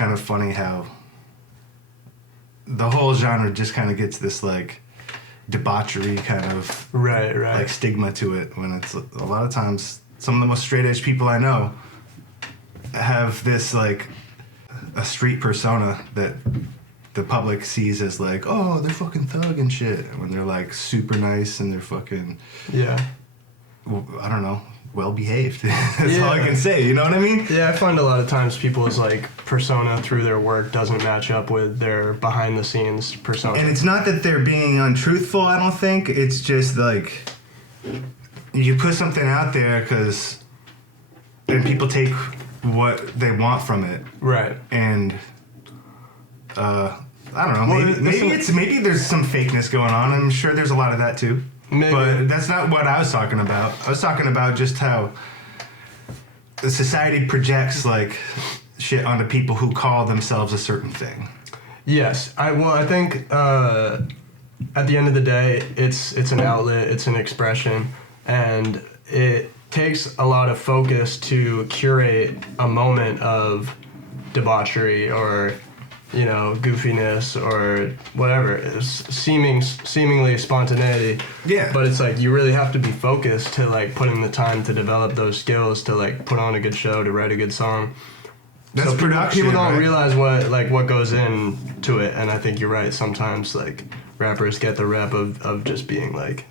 kind of funny how the whole genre just kind of gets this like debauchery kind of right like stigma to it, when it's a lot of times some of the most straight edge people I know have this like a street persona that the public sees as like, oh, they're fucking thug and shit, when they're like super nice and they're fucking, I don't know, well behaved. That's all I can say, you know what I mean? Yeah, I find a lot of times people's like persona through their work doesn't match up with their behind the scenes persona. And it's not that they're being untruthful, I don't think. It's just like you put something out there and people take what they want from it. Right. And I don't know, maybe there's some fakeness going on. I'm sure there's a lot of that too. Maybe. But that's not what I was talking about. I was talking about just how the society projects like shit onto people who call themselves a certain thing. Yes. I think at the end of the day, it's an outlet, it's an expression, and it takes a lot of focus to curate a moment of debauchery or, you know, goofiness or whatever. It's seemingly spontaneity. Yeah. But it's like you really have to be focused to like put in the time to develop those skills to like put on a good show, to write a good song. That's so production. People don't right? realize what goes into it, and I think you're right. Sometimes like rappers get the rep of just being like.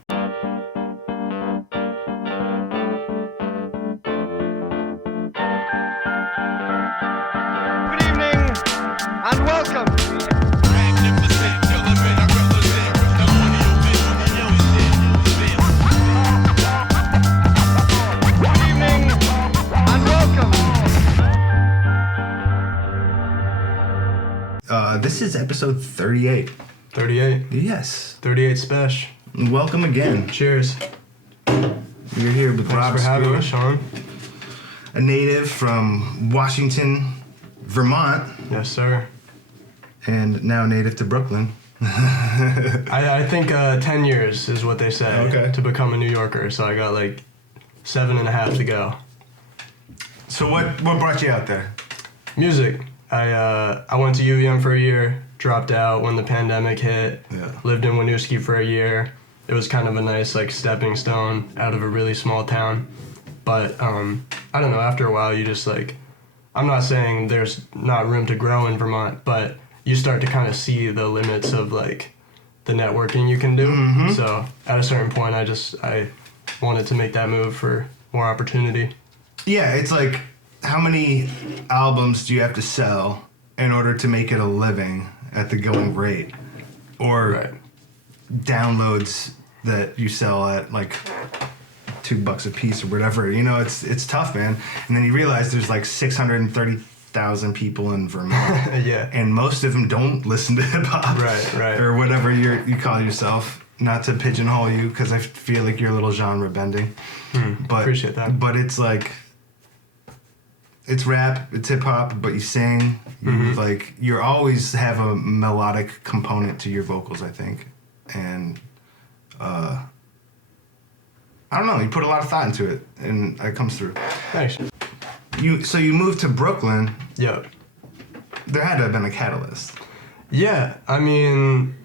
And welcome. Good evening and welcome. This is episode 38. 38. Yes. 38 special. Welcome again. Cheers. You're here with Thanks for having us, Robscure, Shaun. a native from Washington, Vermont, Yes, sir. and now native to Brooklyn. I think 10 years is what they say to become a New Yorker, so I got like 7.5 to go. So what brought you out there? Music. I went to UVM for a year, dropped out when the pandemic hit, lived in Winooski for a year. It was kind of a nice like stepping stone out of a really small town. But I don't know, after a while you just like, I'm not saying there's not room to grow in Vermont, but you start to kind of see the limits of like the networking you can do. Mm-hmm. So at a certain point I wanted to make that move for more opportunity. Yeah, it's like, how many albums do you have to sell in order to make it a living at the going rate? Or downloads that you sell at like $2 a piece or whatever. You know, it's tough, man. And then you realize there's like 630,000 people in Vermont. Yeah. And most of them don't listen to hip-hop. Right. Or whatever you call yourself. Not to pigeonhole you, because I feel like you're a little genre bending. But appreciate that. But it's like, it's rap, it's hip-hop, but you sing. You always have a melodic component to your vocals, I think. And I don't know, you put a lot of thought into it, and it comes through. Thanks. So you moved to Brooklyn. Yep. There had to have been a catalyst. Yeah, I mean,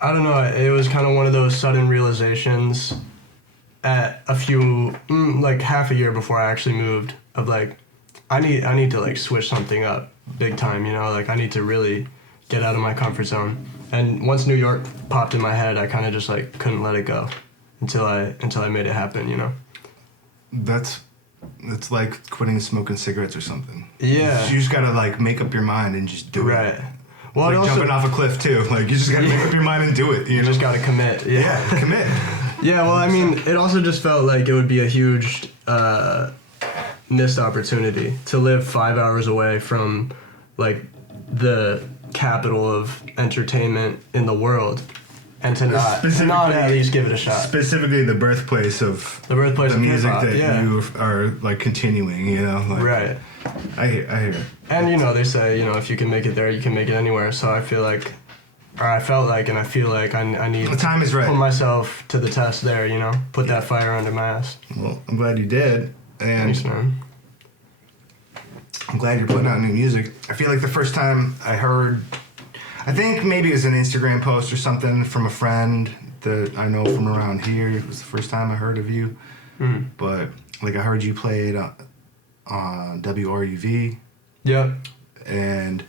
I don't know, it was kind of one of those sudden realizations at like half a year before I actually moved, of like, I need to like switch something up big time, you know, like I need to really get out of my comfort zone. And once New York popped in my head, I kind of just like couldn't let it go until I made it happen, you know. It's like quitting smoking cigarettes or something. Yeah. You just gotta like make up your mind and just do it. Right. Well, like jumping off a cliff too. Like you just gotta make up your mind and do it. You just gotta commit. Yeah, commit. Yeah. Well, I mean, it also just felt like it would be a huge missed opportunity to live 5 hours away from like the capital of entertainment in the world, and to not at least give it a shot. Specifically, the birthplace of the music that you are like continuing. You know, like, right? I hear it. And you know, they say, you know, if you can make it there, you can make it anywhere. So I feel like, or I felt like, and I feel like I need the time is right. Put myself to the test there. You know, put that fire under my ass. Well, I'm glad you did. And thanks, man. I'm glad you're putting out new music. I feel like the first time I heard, I think maybe it was an Instagram post or something from a friend that I know from around here. It was the first time I heard of you. But like I heard you play it on WRUV. Yep. And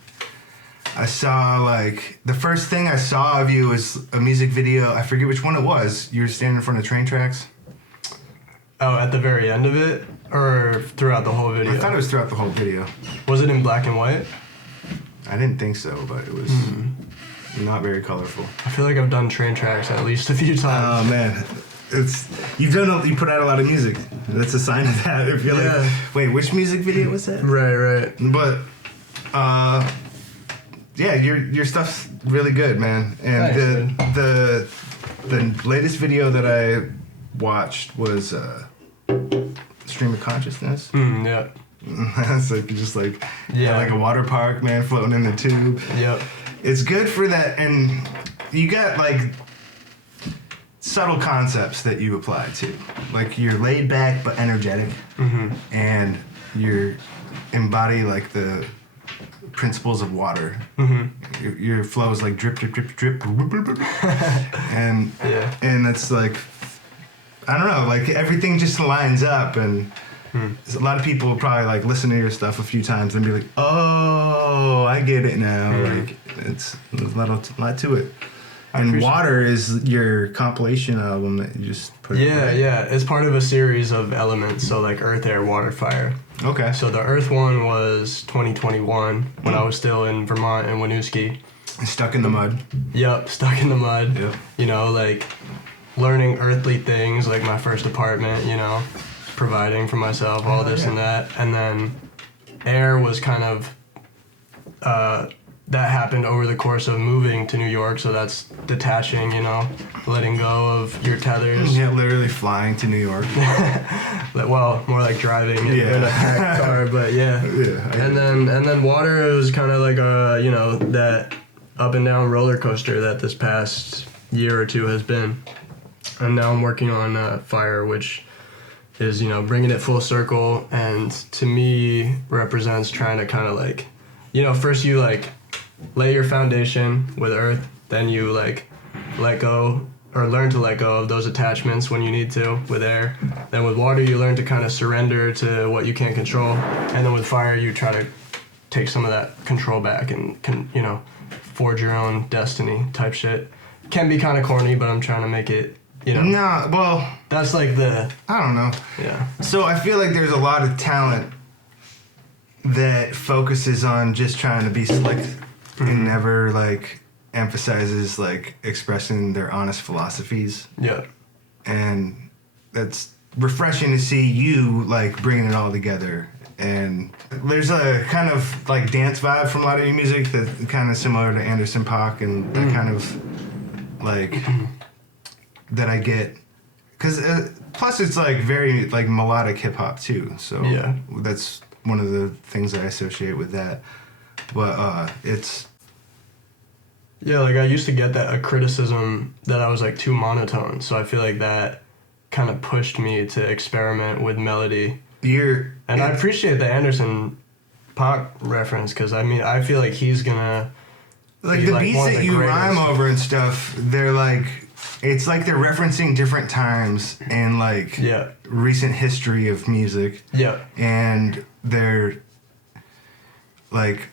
I saw like the first thing I saw of you was a music video. I forget which one it was. You were standing in front of train tracks. Oh, at the very end of it, or throughout the whole video? I thought it was throughout the whole video. Was it in black and white? I didn't think so, but it was not very colorful. I feel like I've done train tracks at least a few times. Oh man, you put out a lot of music. That's a sign of that. I feel like, wait, which music video was that? Right. But yeah, your stuff's really good, man. And Thanks, the latest video that I watched was Stream of Consciousness. Yeah. It's like just like like a water park, man, floating in the tube. Yep. It's good for that, and you got like subtle concepts that you apply to, like you're laid back but energetic, and you embody like the principles of water. Your flow is like drip, drip, drip, drip, and it's like, I don't know, like everything just lines up, and a lot of people will probably like listen to your stuff a few times and be like, oh, I get it now. Like there's a lot to it. And Water is your compilation album that you just put out. Yeah. It's part of a series of elements, so like Earth, Air, Water, Fire. Okay. So the Earth one was 2021 when I was still in Vermont and Winooski. Stuck in the mud. Yep, stuck in the mud. Yep. You know, like learning earthly things, like my first apartment, you know, providing for myself, all this and that. And then Air was kind of, that happened over the course of moving to New York, so that's detaching, you know, letting go of your tethers. Yeah, literally flying to New York. Well, more like driving in a packed car, but yeah. And then Water was kind of like you know, that up and down roller coaster that this past year or two has been. And now I'm working on Fire, which is, you know, bringing it full circle, and to me represents trying to kind of like, you know, first you like lay your foundation with Earth, then you like let go or learn to let go of those attachments when you need to with Air. Then with Water you learn to kind of surrender to what you can't control, and then with Fire you try to take some of that control back and you know, forge your own destiny type shit. Can be kind of corny, but I'm trying to make it, you know. Nah, well, that's like the, I don't know. yeah. So I feel like there's a lot of talent that focuses on just trying to be slick and never like emphasizes like expressing their honest philosophies. Yeah. And that's refreshing to see you like bringing it all together. And there's a kind of like dance vibe from a lot of your music that's kind of similar to Anderson .Paak, and that kind of like that I get, because plus it's like very like melodic hip hop too. So yeah, that's one of the things I associate with that. But it's, yeah, like I used to get a criticism that I was like too monotone. So I feel like that kind of pushed me to experiment with melody. And I appreciate the Anderson .Paak reference, because I mean I feel like he's gonna like the beats that you rhyme over and stuff. They're like, it's like they're referencing different times and like recent history of music. Yeah. And they're like,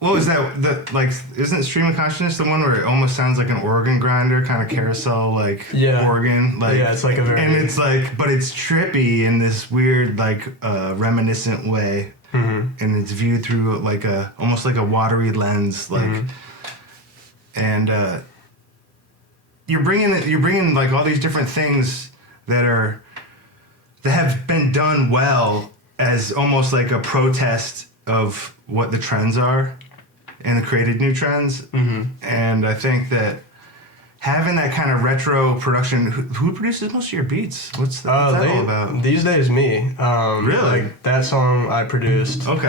what was that? Like, isn't Stream of Consciousness the one where it almost sounds like an organ grinder, kind of carousel, like organ? Like, yeah, it's like a very, and it's like, but it's trippy in this weird, like, reminiscent way, and it's viewed through like almost like a watery lens, like, and you're bringing like all these different things that have been done well as almost like a protest of what the trends are, and created new trends. And I think that having that kind of retro production, who produces most of your beats? What's that all about? These days, me. Really? Like that song I produced. Okay.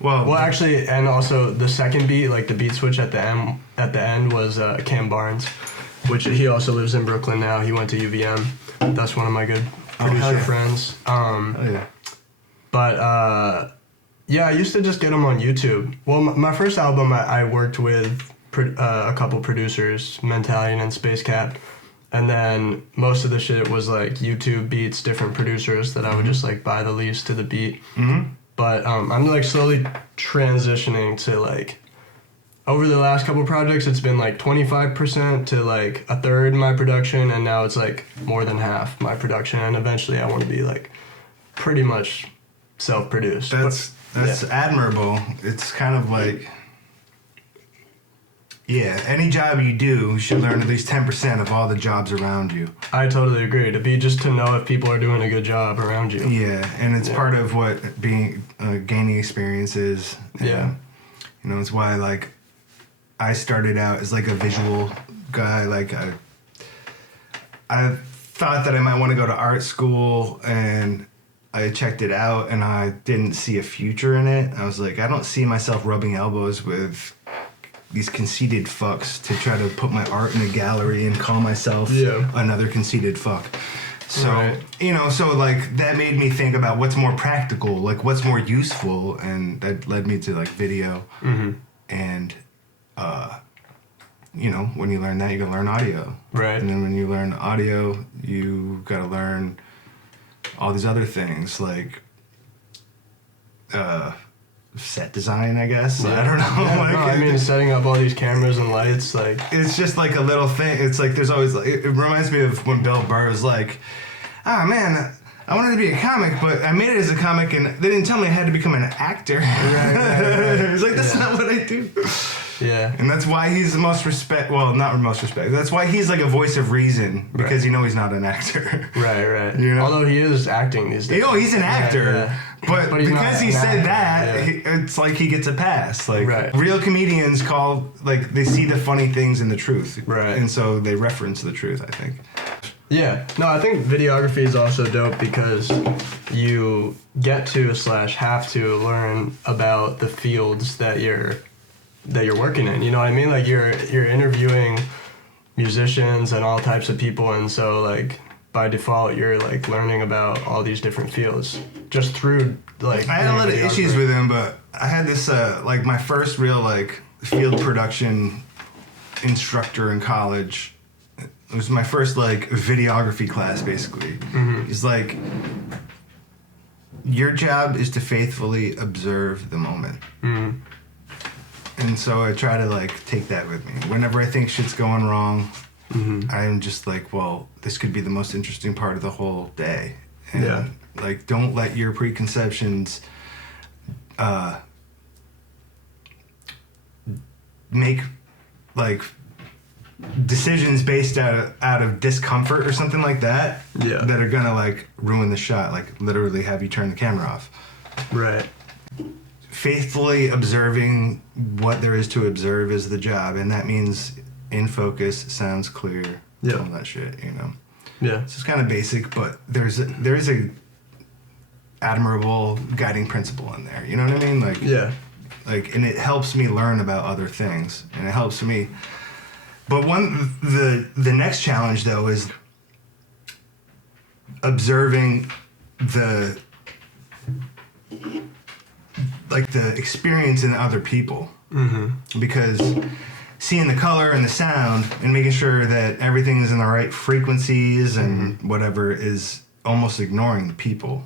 Well, actually, and also the second beat, like the beat switch at the end was Cam Barnes, which he also lives in Brooklyn now. He went to UVM. That's one of my good producer friends. Oh yeah. But Yeah, I used to just get them on YouTube. Well, my first album, I worked with a couple producers, Mentalian and Space Cap. And then most of the shit was like YouTube beats, different producers that I would just like buy the leaves to the beat. Mm-hmm. But I'm like slowly transitioning to like, over the last couple projects, it's been like 25% to like a third my production, and now it's like more than half my production. And eventually I want to be like pretty much self-produced. That's admirable. It's kind of like, yeah, any job you do, you should learn at least 10% of all the jobs around you. I totally agree. To know if people are doing a good job around you. Yeah, and it's part of what being gaining experience is. Yeah. You know, it's why like I started out as like a visual guy. Like I thought that I might want to go to art school, and I checked it out and I didn't see a future in it. I was like, I don't see myself rubbing elbows with these conceited fucks to try to put my art in a gallery and call myself another conceited fuck. So, you know, so like that made me think about what's more practical, like what's more useful, and that led me to like video. And, you know, when you learn that, you gotta learn audio. Right. And then when you learn audio, you gotta learn all these other things like set design, I guess. Yeah. I don't know. Yeah, like, no, I mean, setting up all these cameras and lights, like it's just like a little thing. It's like there's always like, it reminds me of when Bill Burr was like, "Ah, man, I wanted to be a comic, but I made it as a comic, and they didn't tell me I had to become an actor." Right. He's like, "That's not what I do." Yeah. And that's why he's the most not most respect. That's why he's like a voice of reason, because you know he's not an actor. Right. You know? Although he is acting these days. Oh, he's an actor. Yeah. But he's because not he an said actor. that, it's like he gets a pass. Like Right. real comedians they see the funny things in the truth. Right. And so they reference the truth, I think. Yeah. No, I think videography is also dope because you get to / have to learn about the fields that you're working in. You know what I mean? Like you're interviewing musicians and all types of people, and so like by default you're like learning about all these different fields just through like. I had a lot of issues with him, but I had this like my first real like field production instructor in college. It was my first like videography class, basically. He's like, your job is to faithfully observe the moment. And so I try to like take that with me. Whenever I think shit's going wrong, I'm just like, well, this could be the most interesting part of the whole day. And like, don't let your preconceptions make like decisions based out of discomfort or something like that. Yeah. That are gonna like ruin the shot, like literally have you turn the camera off. Right. Faithfully observing what there is to observe is the job, and that means in focus, sounds clear, all that shit, you know. Yeah. It's just kind of basic, but there is a admirable guiding principle in there. You know what I mean? Like and it helps me learn about other things, and it helps me. But the next challenge though is observing the experience in other people, because seeing the color and the sound and making sure that everything's in the right frequencies and whatever is almost ignoring the people.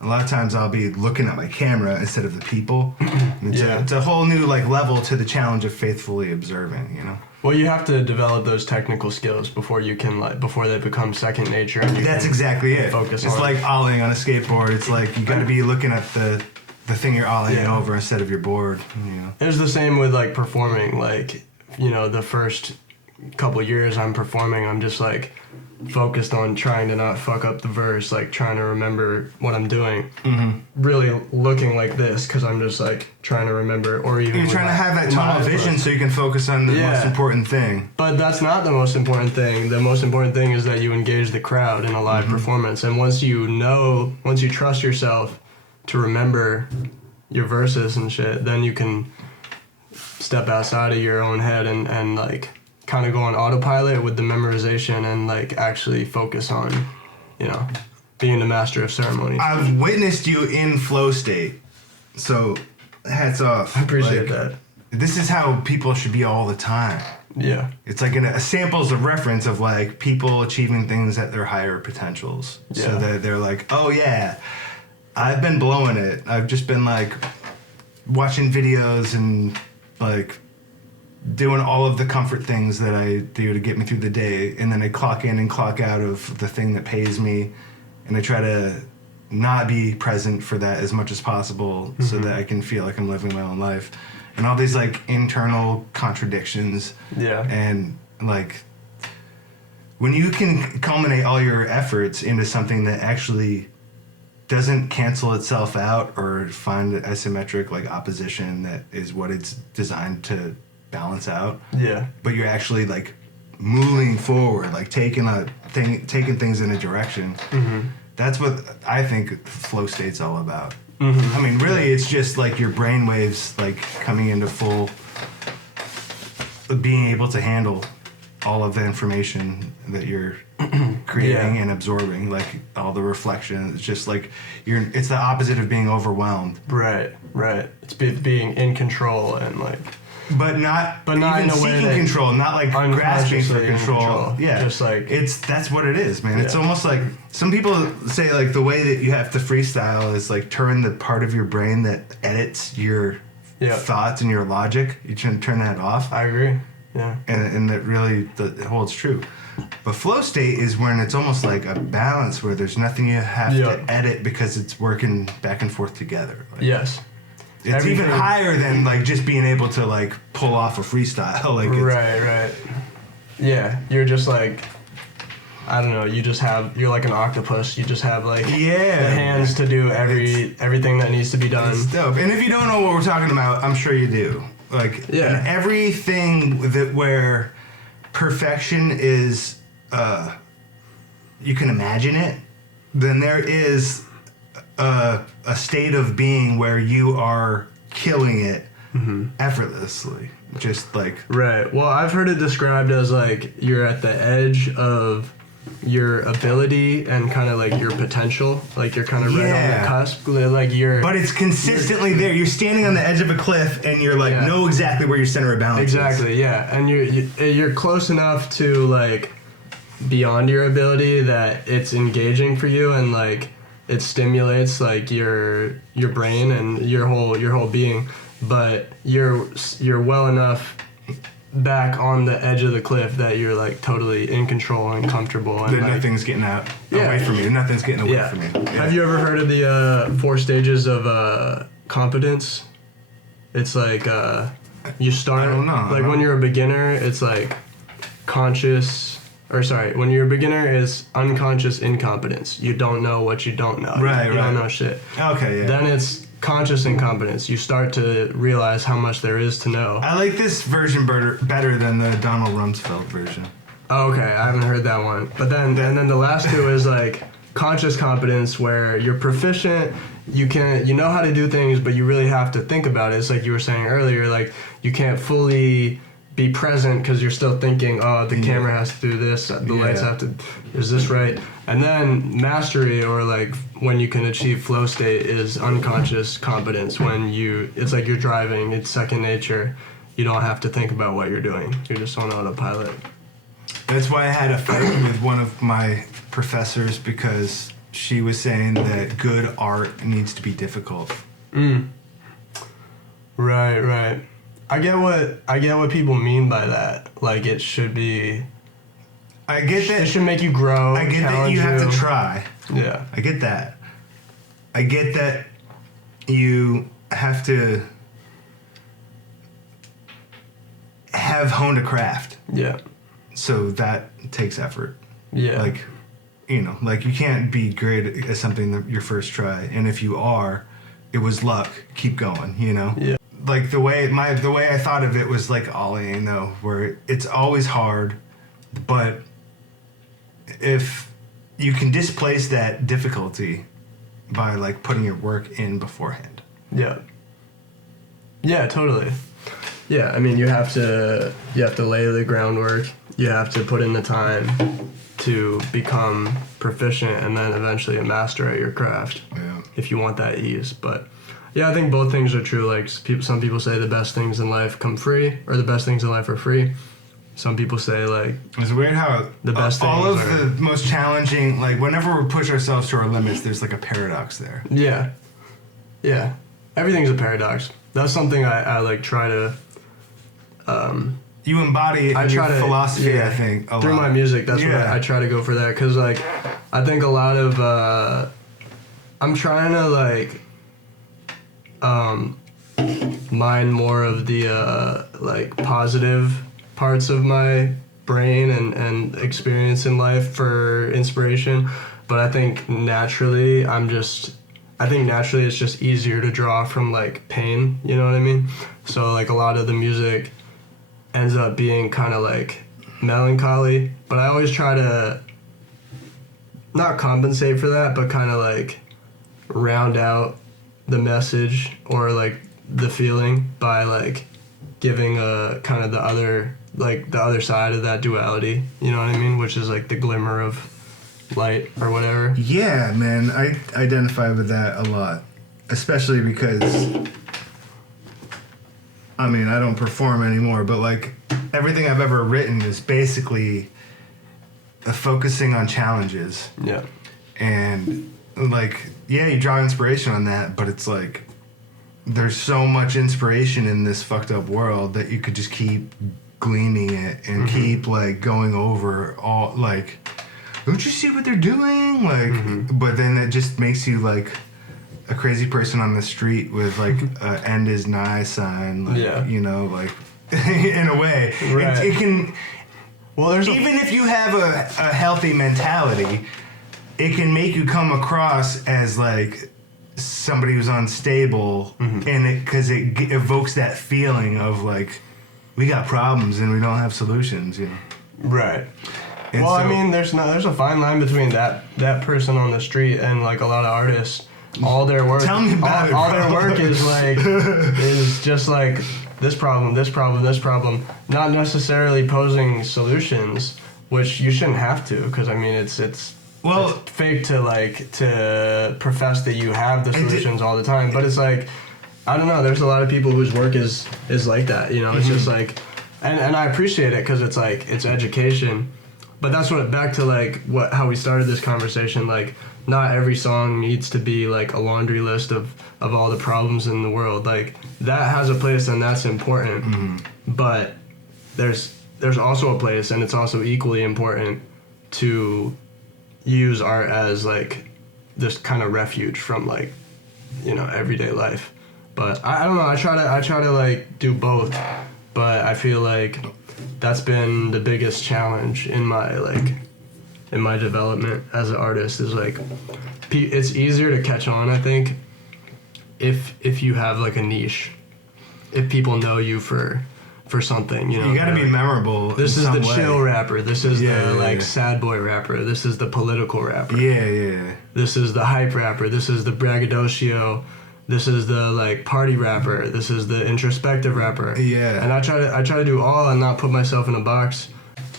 A lot of times I'll be looking at my camera instead of the people. It's a whole new like level to the challenge of faithfully observing, you know. Well, you have to develop those technical skills before you can before they become second nature. And That's exactly it. Focus it's on like ollieing on a skateboard. It's like you got to be looking at the thing you're ollieing over instead of your board. You know. It was the same with like performing. Like, you know, the first couple years I'm performing, I'm just like focused on trying to not fuck up the verse, like trying to remember what I'm doing. Really looking like this because I'm just like trying to remember, or even you're trying to have that tunnel vision so you can focus on the most important thing. But that's not the most important thing. The most important thing is that you engage the crowd in a live performance, and once you trust yourself to remember your verses and shit, then you can step outside of your own head and like kind of go on autopilot with the memorization and like actually focus on, you know, being the master of ceremonies. I've witnessed you in flow state, so hats off. I appreciate that. This is how people should be all the time. Yeah. It's like a samples of reference of like people achieving things at their higher potentials. Yeah. So that they're like, oh yeah, I've been blowing it. I've just been like watching videos and like doing all of the comfort things that I do to get me through the day. And then I clock in and clock out of the thing that pays me. And I try to not be present for that as much as possible so that I can feel like I'm living my own life. And all these like internal contradictions. Yeah. And like when you can culminate all your efforts into something that actually doesn't cancel itself out or find asymmetric like opposition that is what it's designed to balance out. Yeah. But you're actually like moving forward, like taking things in a direction. That's what I think flow state's all about. I mean, really, it's just like your brain waves like coming into full, being able to handle all of the information that you're creating and absorbing, like all the reflection. It's just like it's the opposite of being overwhelmed. Right. It's being in control and like. But not in even a way seeking that control, not like grasping for unconsciously in control. Yeah, just like that's what it is, man. It's Yeah. almost like some people say like the way that you have to freestyle is like turn the part of your brain that edits your thoughts and your logic. You should turn that off. I agree. Yeah. And that really it holds true. But flow state is when it's almost like a balance where there's nothing you have to edit because it's working back and forth together. Like, Yes. It's even higher than like just being able to like pull off a freestyle. Like Right. Yeah, you're just like, I don't know. You're like an octopus. You just have like the hands to do everything that needs to be done. It's dope. And if you don't know what we're talking about, I'm sure you do. Like in everything where perfection is, you can imagine it. Then there is a state of being where you are killing it effortlessly, just like Right. Well, I've heard it described as like you're at the edge of your ability and kind of like your potential, like you're kind of right on the cusp, like you're. But it's consistently there. You're standing on the edge of a cliff, and you're like know exactly where your center of balance is. Exactly. Yeah, and you're close enough to like beyond your ability that it's engaging for you and like. It stimulates like your brain and your whole being, but you're well enough back on the edge of the cliff that you're like totally in control and comfortable and like, nothing's getting away from you. Nothing's getting away from you. Yeah. Have you ever heard of the 4 stages of competence? It's like you start when you're a beginner, it's like when you're a beginner, it's unconscious incompetence. You don't know what you don't know. You don't know shit. Okay, yeah. Then it's conscious incompetence. You start to realize how much there is to know. I like this version better than the Donald Rumsfeld version. Oh, okay, I haven't heard that one. But then the last two is like conscious competence, where you're proficient. You know how to do things, but you really have to think about it. It's like you were saying earlier, like you can't fully be present because you're still thinking, oh, the camera has to do this, the lights have to, is this right? And then mastery, or like when you can achieve flow state, is unconscious competence, when it's like you're driving, it's second nature. You don't have to think about what you're doing. You're just on autopilot. That's why I had a fight with one of my professors, because she was saying that good art needs to be difficult. Right. I get what people mean by that. Like it should be. I get that. It should make you grow. I get that you have to try. Yeah. I get that. I get that you have to have honed a craft. Yeah. So that takes effort. Yeah. Like, like you can't be great at something your first try. And if you are, it was luck. Keep going, Yeah. Like the way I thought of it was like ollieing though, where it's always hard, but if you can displace that difficulty by like putting your work in beforehand. Yeah. Yeah, totally. Yeah, I mean you have to lay the groundwork. You have to put in the time to become proficient and then eventually a master at your craft. Yeah. If you want that ease. But yeah, I think both things are true. Like some people say the best things in life come free, or the best things in life are free. Some people say like It's weird how the best all things of are, the most challenging, like whenever we push ourselves to our limits, there's like a paradox there. yeah, everything's a paradox. That's something I like try to You embody I your try to, philosophy, yeah, I think, a through lot. my music. That's what Yeah. I try to go for that, because like I think a lot of I'm trying to like mine more of the like positive parts of my brain and experience in life for inspiration. But I think naturally it's just easier to draw from like pain, you know what I mean? So like a lot of the music ends up being kind of like melancholy, but I always try to not compensate for that, but kind of like round out the message or like the feeling by like giving a kind of the other side of that duality, you know what I mean? Which is like the glimmer of light or whatever. Yeah, man, I identify with that a lot, especially because, I mean, I don't perform anymore, but like everything I've ever written is basically focusing on challenges. Yeah. And like, yeah, you draw inspiration on that, but it's like there's so much inspiration in this fucked up world that you could just keep gleaning it and keep like going over all like, don't you see what they're doing? Like, but then it just makes you like a crazy person on the street with like a end is nigh sign, like, Yeah. you know, like in a way. Right. It can, Well, there's even if you have a healthy mentality, it can make you come across as like somebody who's unstable, and because it evokes that feeling of like we got problems and we don't have solutions, you know. right. And Well, so- I mean, there's a fine line between that person on the street and like a lot of artists. All their work, Tell me about it, all bro. their work is like is just like this problem, this problem, this problem. Not necessarily posing solutions, which you shouldn't have to, because I mean it's Well- it's fake to profess that you have the solutions all the time. But it's like, I don't know. There's a lot of people whose work is like that. You know, it's just like, and I appreciate it because it's like it's education. But that's what back to like how we started this conversation. Like, not every song needs to be like a laundry list of all the problems in the world. Like, that has a place and that's important. But there's also a place, and it's also equally important to use art as like this kind of refuge from like, you know, everyday life. But I don't know. I try to like do both. But I feel like that's been the biggest challenge in my development as an artist, is like it's easier to catch on, I think, if you have like a niche, if people know you for something, you know. You gotta be memorable. This in is some the way. chill rapper. This is Yeah, the yeah, like yeah. sad boy rapper. This is the political rapper. Yeah. This is the hype rapper. This is the braggadocio. This is the like party rapper. This is the introspective rapper. Yeah. And I try to do all and not put myself in a box.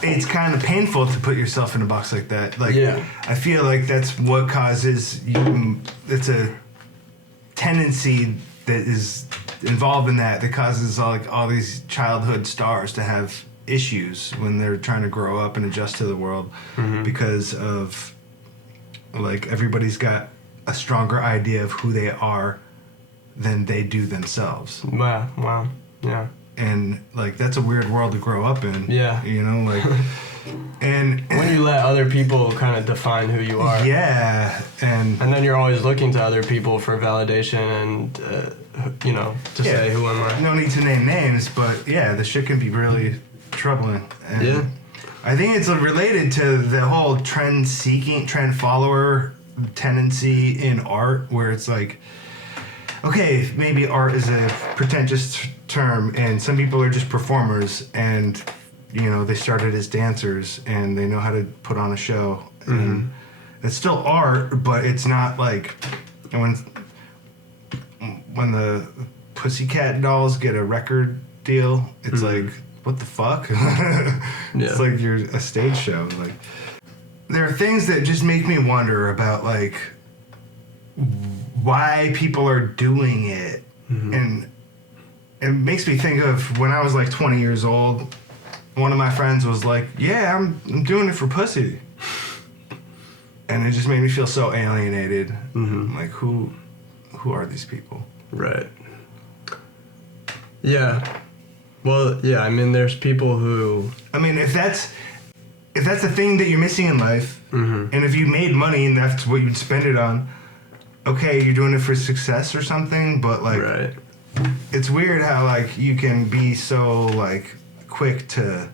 It's kind of painful to put yourself in a box like that. Like, Yeah. I feel like that's what causes you. It's a tendency that is involved in that causes all these childhood stars to have issues when they're trying to grow up and adjust to the world, because of like everybody's got a stronger idea of who they are than they do themselves. Wow. Yeah. And like that's a weird world to grow up in. Yeah. You know, like and When you let other people kind of define who you are. yeah, and And then you're always looking to other people for validation and, you know, to Yeah. say who am I. no need to name names, but yeah, the shit can be really troubling. And Yeah. I think it's related to the whole trend follower tendency in art, where it's like, okay, maybe art is a pretentious term, and some people are just performers, and you know they started as dancers and they know how to put on a show, and it's still art, but it's not like when the Pussycat Dolls get a record deal, it's like, what the fuck? Yeah. It's like you're a stage show, like. there are things that just make me wonder about like why people are doing it, and it makes me think of when I was like 20 years old. One of my friends was like, "Yeah, I'm doing it for pussy," and it just made me feel so alienated. Like, who are these people? Right. Yeah. Well, yeah. I mean, there's people who. I mean, if that's the thing that you're missing in life, and if you made money and that's what you'd spend it on, okay, you're doing it for success or something. But like, Right. it's weird how like you can be so like quick to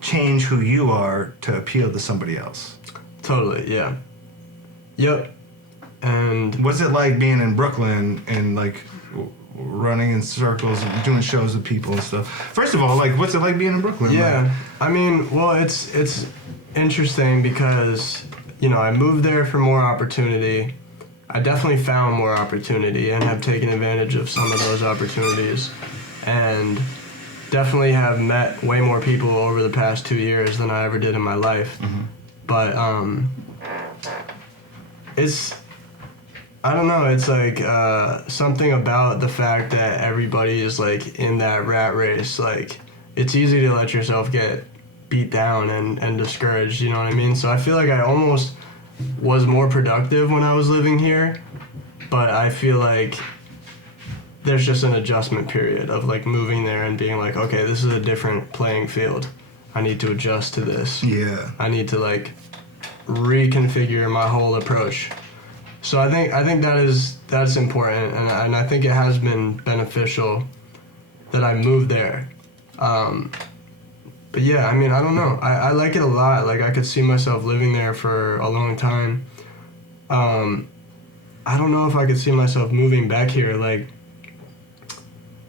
change who you are to appeal to somebody else. Totally. Yeah. Yep. And What's it like being in Brooklyn and like running in circles and doing shows with people and stuff? First of all, like, what's it like being in Brooklyn? yeah, Like, I mean, well, it's interesting because, you know, I moved there for more opportunity. I definitely found more opportunity and have taken advantage of some of those opportunities, and definitely have met way more people over the past 2 years than I ever did in my life. But it's, I don't know, it's like something about the fact that everybody is like in that rat race. Like, it's easy to let yourself get beat down and discouraged, you know what I mean? So I feel like I almost was more productive when I was living here, but I feel like there's just an adjustment period of like moving there and being like, okay, this is a different playing field. I need to adjust to this. yeah. I need to like reconfigure my whole approach. So I think that's important, and I think it has been beneficial that I moved there. But yeah, I mean, I don't know. I like it a lot. Like, I could see myself living there for a long time. I don't know if I could see myself moving back here. Like,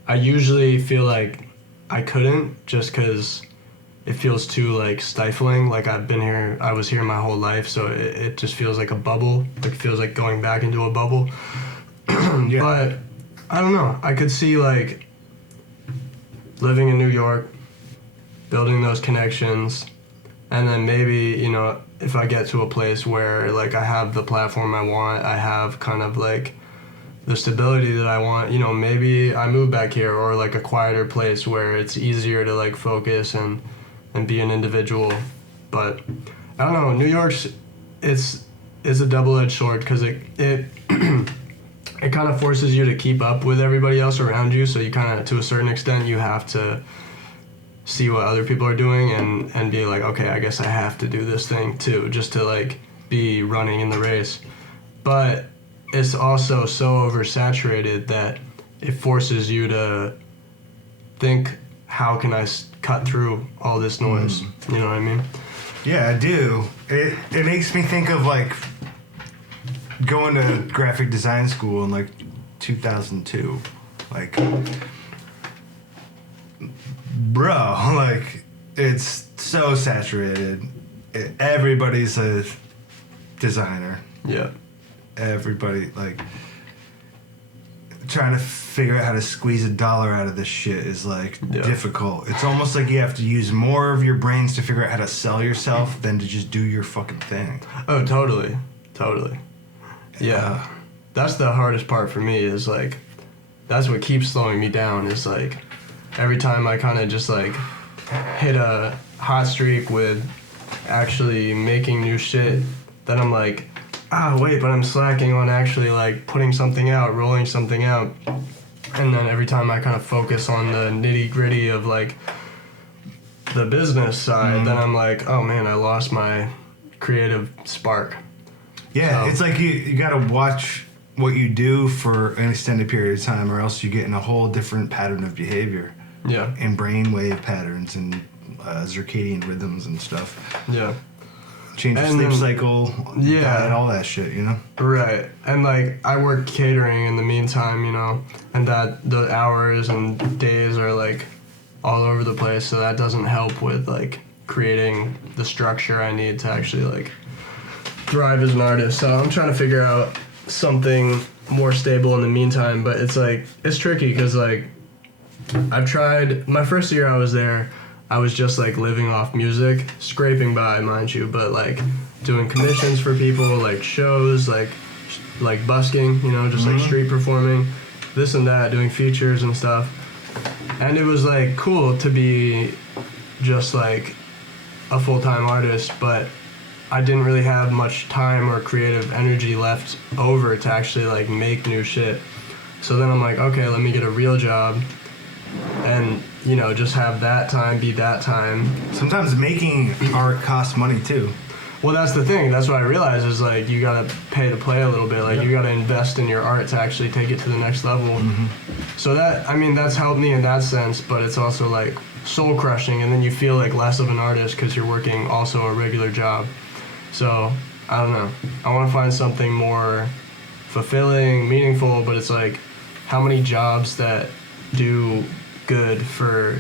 I usually feel like I couldn't, just because it feels too like stifling. Like, I was here my whole life, so it just feels like a bubble. Like, it feels like going back into a bubble. Yeah. But I don't know. I could see like living in New York, building those connections, and then maybe, you know, if I get to a place where like I have the platform I want, I have kind of like the stability that I want, you know, maybe I move back here, or like a quieter place where it's easier to like focus and be an individual. But I don't know, New York's, it's a double-edged sword, because it it kind of forces you to keep up with everybody else around you, so you kind of, to a certain extent, you have to see what other people are doing and be like, okay, I guess I have to do this thing too, just to like be running in the race. But it's also so oversaturated that it forces you to think, how can I cut through all this noise? You know what I mean? Yeah, I do. It makes me think of like going to graphic design school in like 2002. Like, bro, like, it's so saturated. Everybody's a designer. Yeah. Everybody, like, trying to figure out how to squeeze $1 out of this shit is like difficult. It's almost like you have to use more of your brains to figure out how to sell yourself than to just do your fucking thing. Oh, totally. Yeah. That's the hardest part for me, is like, that's what keeps slowing me down, is like, every time I kind of just like hit a hot streak with actually making new shit, then I'm like, wait, but I'm slacking on actually like putting something out, rolling something out. And then every time I kind of focus on the nitty gritty of like the business side, then I'm like, oh man, I lost my creative spark. Yeah, So, it's like you gotta watch what you do for an extended period of time, or else you get in a whole different pattern of behavior. Yeah. And brainwave patterns and circadian rhythms and stuff. Yeah. Change your And sleep then- cycle, diet, all that shit, you know? Right. And like, I work catering in the meantime, you know, and that the hours and days are like all over the place, so that doesn't help with like creating the structure I need to actually like thrive as an artist. So I'm trying to figure out something more stable in the meantime, but it's like, it's tricky, because like, I've tried, my first year I was there, I was just like living off music, scraping by, mind you, but like doing commissions for people, like shows, like busking, you know, just like street performing, this and that, doing features and stuff. And it was like cool to be just like a full-time artist, but I didn't really have much time or creative energy left over to actually like make new shit. So then I'm like, okay, let me get a real job and, you know, just have that time be that time. Sometimes making art costs money too. Well, that's the thing. That's what I realized is like you gotta pay to play a little bit. Like you gotta invest in your art to actually take it to the next level. So that, I mean, that's helped me in that sense, but it's also like soul crushing, and then you feel like less of an artist because you're working also a regular job. So I don't know. I want to find something more fulfilling, meaningful, but it's like how many jobs that do good for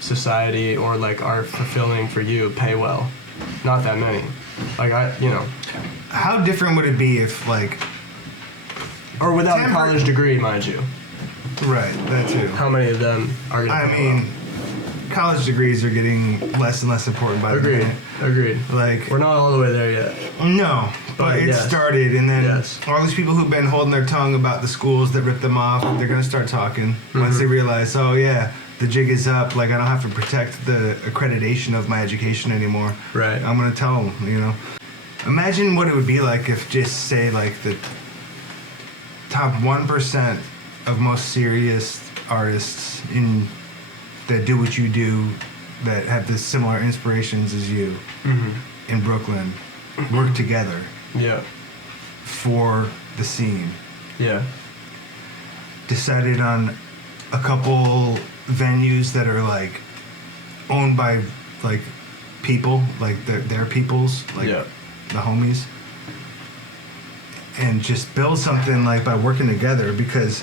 society or like are fulfilling for you pay well? Not that many. Like How different would it be if like, or without a college degree, mind you. Right, that too. How many of them are gonna pay well? College degrees are getting less and less important by the minute. Agreed. Like, we're not all the way there yet. No, but it started, and then all these people who've been holding their tongue about the schools that ripped them off, they're gonna start talking once they realize, oh yeah, the jig is up. Like I don't have to protect the accreditation of my education anymore. Right. I'm gonna tell them. You know, imagine what it would be like if just say like the top 1% of most serious artists that do what you do, that have the similar inspirations as you in Brooklyn, work together for the scene. Yeah. Decided on a couple venues that are like owned by like people, like their peoples, like the homies, and just build something like by working together, because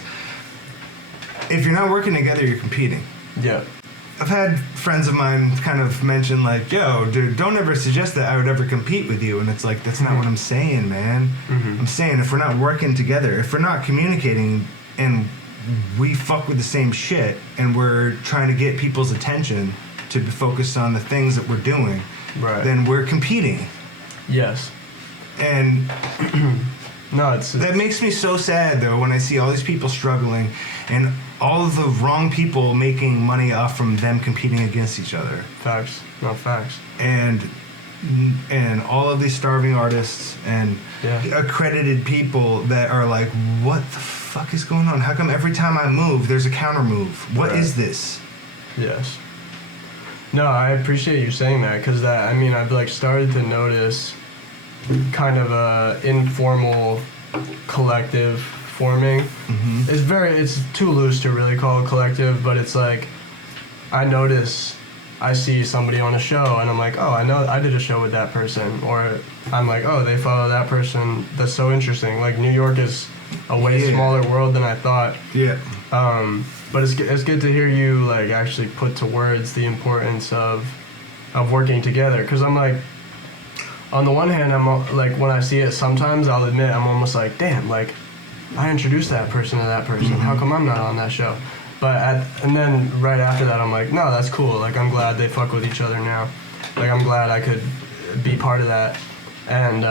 if you're not working together, you're competing. Yeah. I've had friends of mine kind of mention like, yo, dude, don't ever suggest that I would ever compete with you. And it's like, that's not what I'm saying, man. I'm saying if we're not working together, if we're not communicating and we fuck with the same shit and we're trying to get people's attention to be focused on the things that we're doing, then we're competing. Yes. And no, that makes me so sad though when I see all these people struggling and all of the wrong people making money off from them competing against each other. Facts. No, facts. And all of these starving artists and accredited people that are like, what the fuck is going on? How come every time I move, there's a counter move? What is this? Yes. No, I appreciate you saying that, because that, I mean, I've like started to notice kind of a informal collective forming. It's too loose to really call it collective, but it's like I see somebody on a show and I'm like, oh, I know I did a show with that person, or I'm like, oh, they follow that person. That's so interesting. Like New York is a way smaller world than I thought. But it's good to hear you like actually put to words the importance of working together, because I'm like, on the one hand, I'm like, when I see it sometimes, I'll admit I'm almost like, damn, like I introduced that person to that person. How come I'm not on that show? And then right after that, I'm like, no, that's cool. Like I'm glad they fuck with each other now. Like I'm glad I could be part of that. And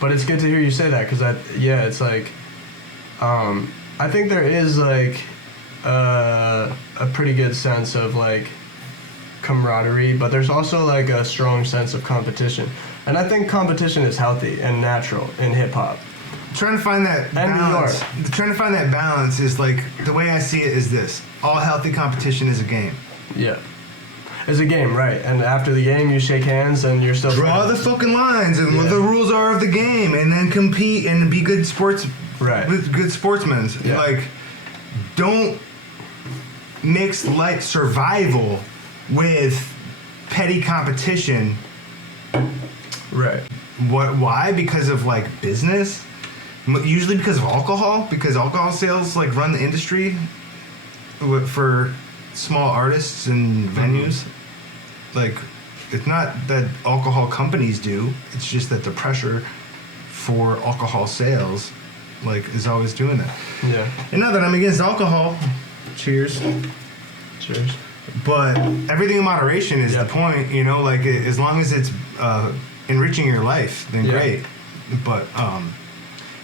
but it's good to hear you say that, because it's like I think there is like a pretty good sense of like camaraderie, but there's also like a strong sense of competition. And I think competition is healthy and natural in hip-hop. Trying to find that balance. Trying to find that balance is like, the way I see it is this: all healthy competition is a game. Yeah. It's a game, right? And after the game, you shake hands and you're still draw friends. the fucking lines and what the rules are of the game, and then compete and be good sportsmen. Yeah. Like, don't mix light survival with petty competition. Right. Why? Because of like business. Usually because of alcohol. Because alcohol sales like run the industry for small artists and venues. Like, it's not that alcohol companies do. It's just that the pressure for alcohol sales like is always doing that. Yeah. And not that I'm against alcohol. Cheers. Cheers. But everything in moderation is the point, you know, like as long as it's enriching your life, then great. But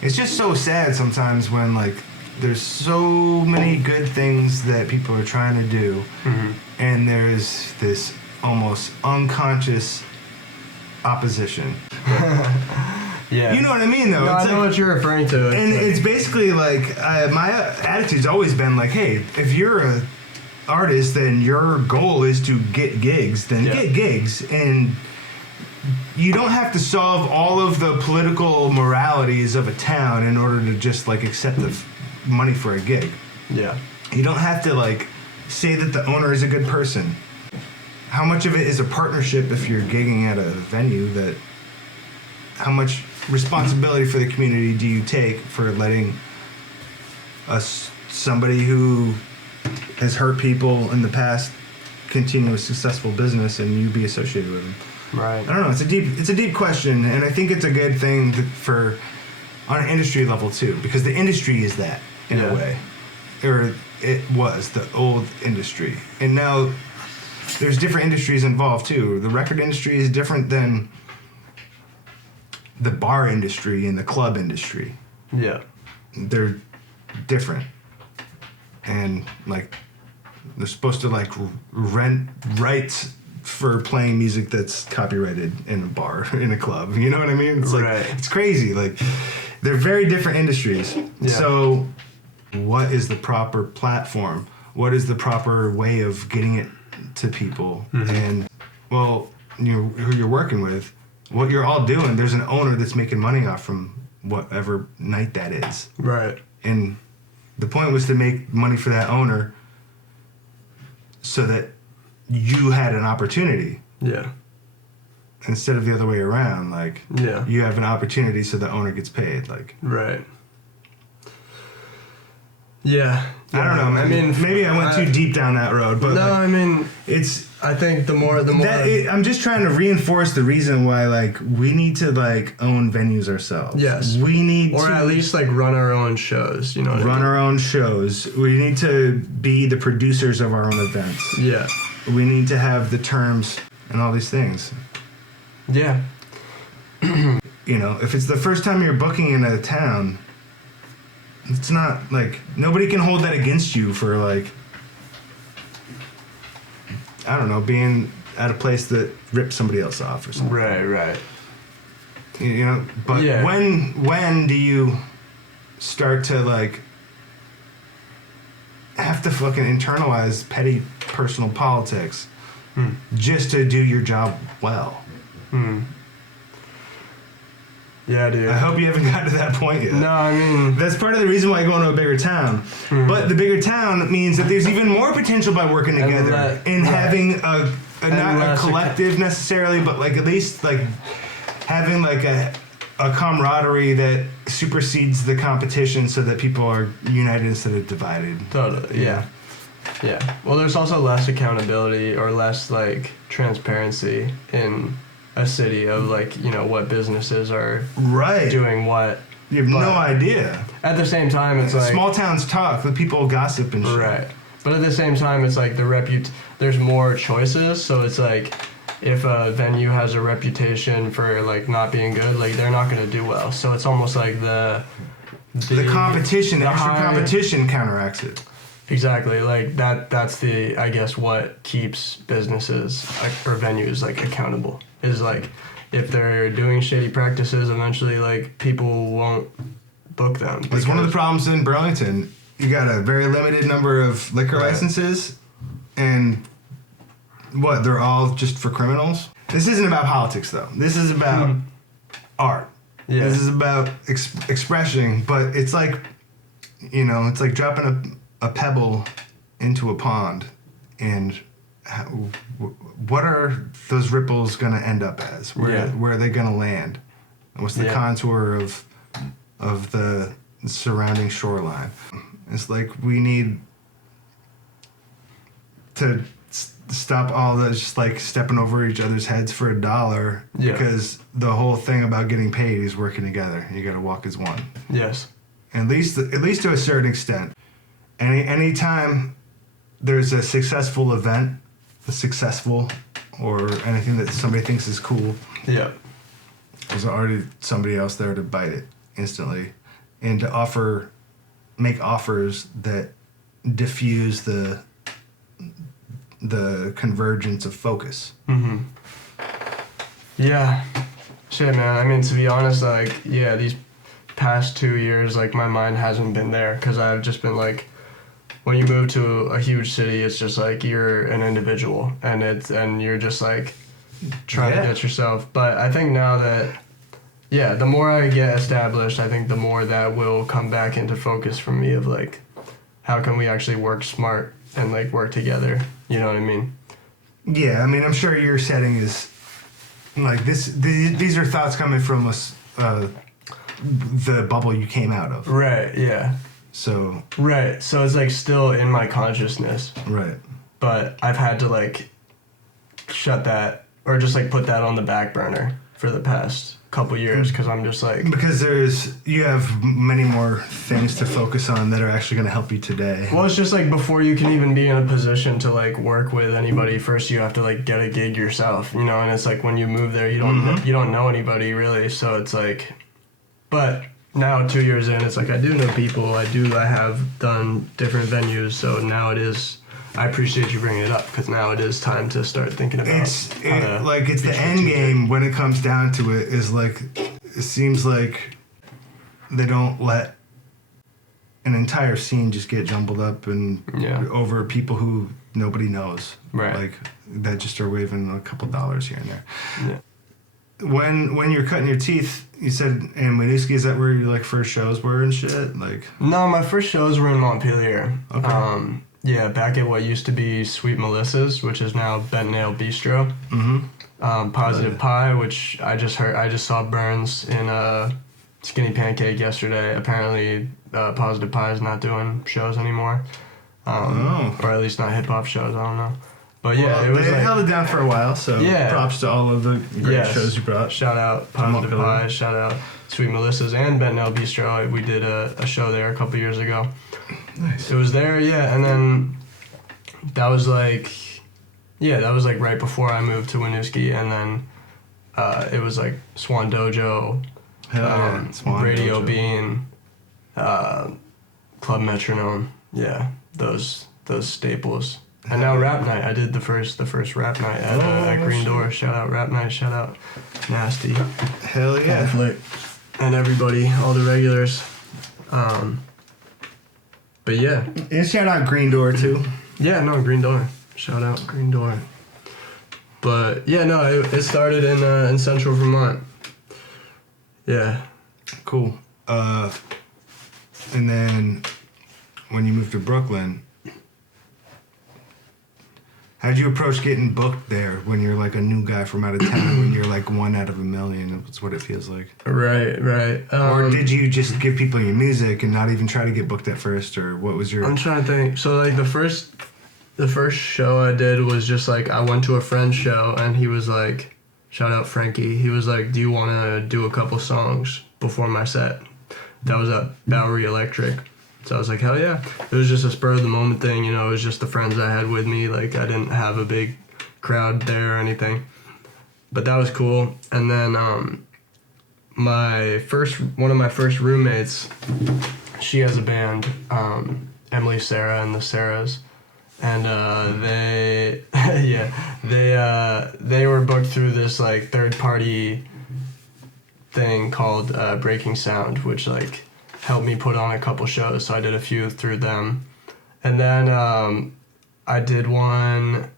it's just so sad sometimes when like there's so many good things that people are trying to do, and there's this almost unconscious opposition. Yeah. You know what I mean, though? No, it's I know what you're referring to. And it's basically like, my attitude's always been like, hey, if you're a artist, then your goal is to get gigs, then get gigs. And you don't have to solve all of the political moralities of a town in order to just, like, accept the money for a gig. Yeah. You don't have to, like, say that the owner is a good person. How much of it is a partnership if you're gigging at a venue that... How much responsibility for the community do you take for letting somebody who has hurt people in the past continue a successful business and you be associated with them? Right. I don't know. It's a deep question, and I think it's a good thing for on an industry level too, because the industry is that in a way, or it was the old industry, and now there's different industries involved too. The record industry is different than the bar industry and the club industry. Yeah. They're different. And, like, they're supposed to, like, rent rights for playing music that's copyrighted in a bar, in a club. You know what I mean? It's like, it's crazy. Like, they're very different industries. Yeah. So, what is the proper platform? What is the proper way of getting it to people? And, well, who you're working with, what you're all doing, there's an owner that's making money off from whatever night that is. Right. And the point was to make money for that owner so that you had an opportunity. Yeah. Instead of the other way around, like, you have an opportunity so the owner gets paid. Like, right. Yeah. I don't know, man. I mean, maybe I went too deep down that road, but no, like, I mean, I think the more. I'm just trying to reinforce the reason why, like, we need to, like, own venues ourselves. Yes. We need or to at least, like, run our own shows. You know. What run I mean? our own shows. We need to be the producers of our own events. Yeah. We need to have the terms and all these things. Yeah. You know, if it's the first time you're booking in a town, it's not, like, nobody can hold that against you for, like, I don't know, being at a place that ripped somebody else off or something. Right. You know, but when do you start to, like, have to fucking internalize petty personal politics just to do your job well? Yeah, dude. I hope you haven't gotten to that point yet. No, I mean... That's part of the reason why I go into a bigger town. But the bigger town means that there's even more potential by working together and having a not a collective necessarily, but, like, at least, like, having, like, a camaraderie that supersedes the competition so that people are united instead of divided. Totally, yeah. Well, there's also less accountability or less, like, transparency in a city of, like, you know, what businesses are doing what. You have no idea. At the same time, it's like... Small towns talk, the people gossip and shit. Right. But at the same time, it's like there's more choices, so it's like if a venue has a reputation for, like, not being good, like, they're not going to do well. So it's almost like the competition, the extra competition counteracts it. Exactly, like that's the, I guess, what keeps businesses or venues, like, accountable is, like, if they're doing shady practices, eventually, like, people won't book them. It's one of the problems in Burlington. You got a very limited number of liquor licenses, and they're all just for criminals? This isn't about politics, though. This is about art. Yeah. This is about expression, but it's like, you know, it's like dropping a pebble into a pond, and what are those ripples going to end up as? Where are they going to land? And what's the contour of the surrounding shoreline? It's like we need to stop all the just, like, stepping over each other's heads for $1 because the whole thing about getting paid is working together. You got to walk as one. Yes. At least to a certain extent. Anytime there's a successful event, or anything that somebody thinks is cool, Yeah. there's already somebody else there to bite it instantly, and to make offers that diffuse the convergence of focus. Mm-hmm. Yeah. Shit, man. I mean, to be honest, like, yeah, these past 2 years, like, my mind hasn't been there because I've just been like, when you move to a huge city, it's just like you're an individual, and you're just like trying to get yourself. But I think now that, yeah, the more I get established, I think the more that will come back into focus for me of like, how can we actually work smart and like work together? You know what I mean? Yeah, I mean, I'm sure your setting is like this. These are thoughts coming from the bubble you came out of. Right. Yeah. So. Right. So it's like still in my consciousness. Right. But I've had to like shut that or just like put that on the back burner for the past couple years because I'm just like, because you have many more things to focus on that are actually going to help you today. well, it's just like before you can even be in a position to like work with anybody, first you have to like get a gig yourself, you know. And it's like when you move there, you don't know anybody really, so it's like, but now 2 years in, it's like I do know people, I have done different venues, so now it is, I appreciate you bringing it up because now it is time to start thinking about It's the end game when it comes down to it is like, it seems like they don't let an entire scene just get jumbled up and over people who nobody knows. Right. Like that just are waving a couple dollars here and there. Yeah. When you're cutting your teeth, you said in Winooski, is that where your like first shows were and shit? Like No, my first shows were in Montpelier. Okay. Yeah, back at what used to be Sweet Melissa's, which is now Bent Nail Bistro. Mm-hmm. Positive Pie, which I just saw Burns in Skinny Pancake yesterday. Apparently, Positive Pie is not doing shows anymore, or at least not hip hop shows. I don't know, but yeah, it was they like, held it down for a while. So props to all of the great shows you brought. Shout out Positive Pie. Shout out Sweet Melissa's and Bent Nail Bistro. We did a show there a couple years ago. Nice. It was there, yeah, and then that was like right before I moved to Winooski, and then it was like Swan Dojo, Swan Radio Dojo. Bean, Club Metronome, yeah, those staples. And now Rap Night. I did the first Rap Night at Green Door. Shout out Rap Night. Shout out Nasty. Hell yeah. Conflict. And everybody, all the regulars. But yeah. And shout out Green Door too. Yeah, no, Green Door. Shout out Green Door. But yeah, no, it started in Central Vermont. Yeah. Cool. And then when you moved to Brooklyn, how'd you approach getting booked there when you're like a new guy from out of town, when you're like 1 out of a million? That's what it feels like. Right. Or did you just give people your music and not even try to get booked at first, or what was your... I'm trying to think. So like the first show I did was just like I went to a friend's show and he was like, shout out Frankie, he was like, do you want to do a couple songs before my set? That was at Bowery Electric. So I was like, hell yeah. It was just a spur of the moment thing, you know, it was just the friends I had with me. Like I didn't have a big crowd there or anything. But that was cool. And then one of my first roommates, she has a band, Emily Sarah and the Sarahs. And they were booked through this like third party thing called Breaking Sound, which like helped me put on a couple shows. So I did a few through them, and then I did one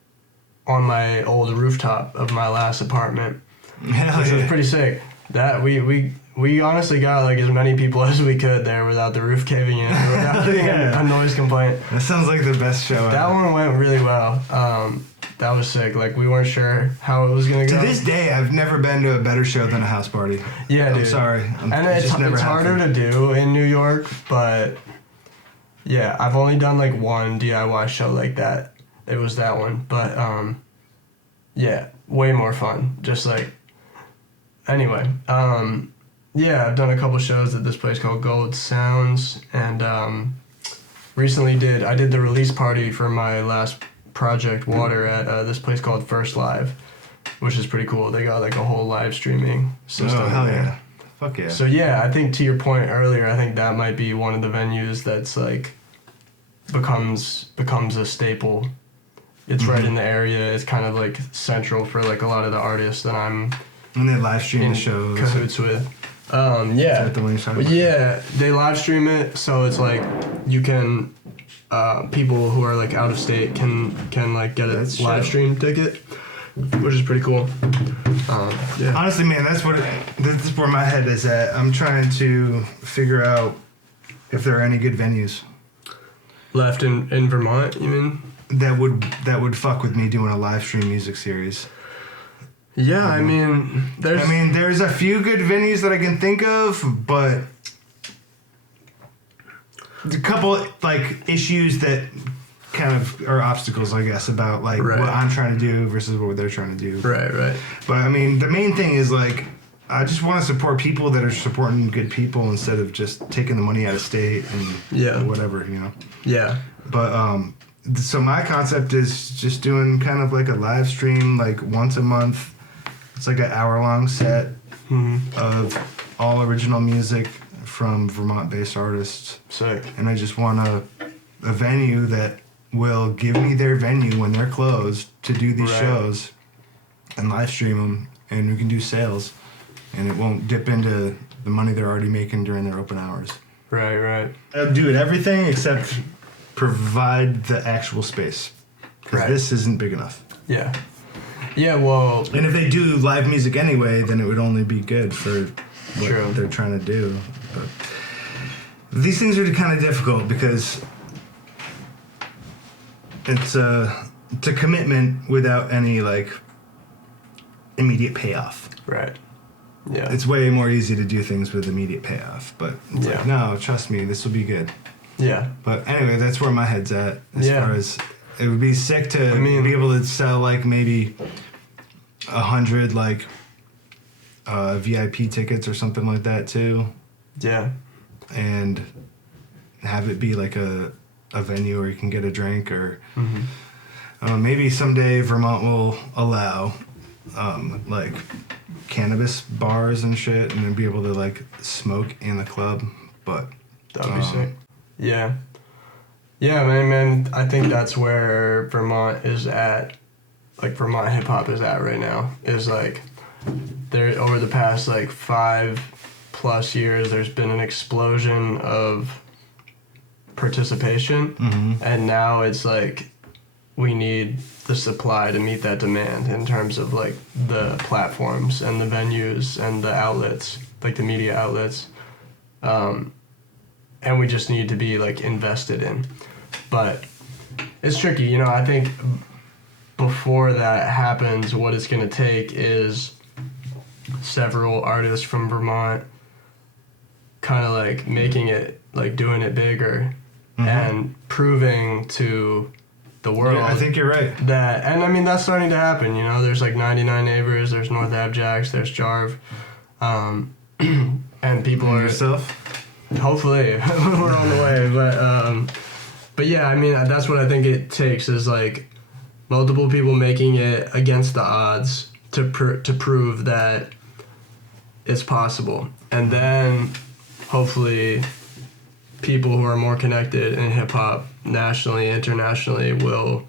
on my old rooftop of my last apartment, which was pretty sick. That we honestly got like as many people as we could there without the roof caving in, without getting a noise complaint. That sounds like the best show ever. That one went really well. That was sick. Like we weren't sure how it was gonna go. To this day, I've never been to a better show than a house party. Yeah, dude. I'm sorry. And it's harder to do in New York, but yeah, I've only done like one DIY show like that. It was that one, but yeah, way more fun. Just like anyway, yeah, I've done a couple shows at this place called Gold Sounds, and recently I did the release party for my last project, Water, at this place called First Live, which is pretty cool. They got like a whole live streaming system. Oh, hell there. yeah. Fuck yeah. So yeah, I think to your point earlier, I think that might be one of the venues that's like becomes a staple. It's right in the area. It's kind of like central for like a lot of the artists that I'm And they live stream in the shows. cahoots with. Is that the one you're talking about? Yeah, they live stream it, so it's like you can people who are like out of state can like get a That's live chill. stream ticket, which is pretty cool. Yeah. Honestly, man, that's where my head is at. I'm trying to figure out if there are any good venues Left in Vermont, you mean? that would fuck with me doing a live stream music series. Yeah, I mean, there's a few good venues that I can think of, but a couple like issues that kind of are obstacles, I guess, about like Right. what I'm trying to do versus what they're trying to do. Right. But I mean, the main thing is like I just want to support people that are supporting good people instead of just taking the money out of state and whatever, you know. Yeah. But so my concept is just doing kind of like a live stream like once a month. It's like an hour-long set of all original music from Vermont-based artists. Sick. And I just want a venue that will give me their venue when they're closed to do these shows and live stream them, and we can do sales, and it won't dip into the money they're already making during their open hours. Right. I'll do everything except provide the actual space, because this isn't big enough. Yeah. Yeah, well... And if they do live music anyway, then it would only be good for what they're trying to do. But these things are kind of difficult because it's a commitment without any like immediate payoff. Right. Yeah. It's way more easy to do things with immediate payoff, but it's like, no, trust me, this will be good. Yeah. But anyway, that's where my head's at as far as it would be sick to be able to sell like maybe 100 like VIP tickets or something like that too. Yeah. And have it be like a venue where you can get a drink, or maybe someday Vermont will allow like cannabis bars and shit, and then be able to like smoke in the club. But that'd be sick. Yeah. Yeah, man, I think that's where Vermont is at. Like Vermont Hip-Hop is at right now. Is like there over the past like 5+ years, there's been an explosion of participation, and now it's like we need the supply to meet that demand in terms of like the platforms and the venues and the outlets, like the media outlets, and we just need to be like invested in. But it's tricky, you know. I think before that happens, what it's gonna take is several artists from Vermont kind of like making it, like doing it bigger and proving to the world. Yeah, I think you're right. That, and I mean, that's starting to happen, you know. There's like 99 Neighbors, there's North Abjacks, there's Jarv, and people are... Yourself? Hopefully, we're on the way, but yeah, I mean, that's what I think it takes, is like multiple people making it against the odds to prove that it's possible, and then hopefully people who are more connected in hip hop nationally, internationally, will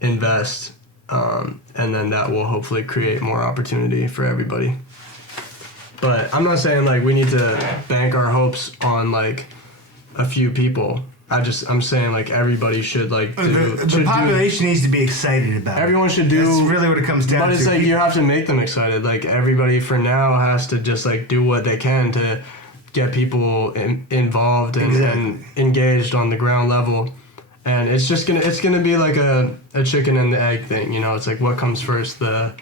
invest, and then that will hopefully create more opportunity for everybody. But I'm not saying like we need to bank our hopes on like a few people. I'm saying like everybody should like do. The population needs to be excited about it. Everyone should do. That's really what it comes down to. But it's like you have to make them excited. Like everybody for now has to just like do what they can to get people involved and engaged on the ground level. And it's gonna be like a chicken and the egg thing, you know. It's like what comes first, the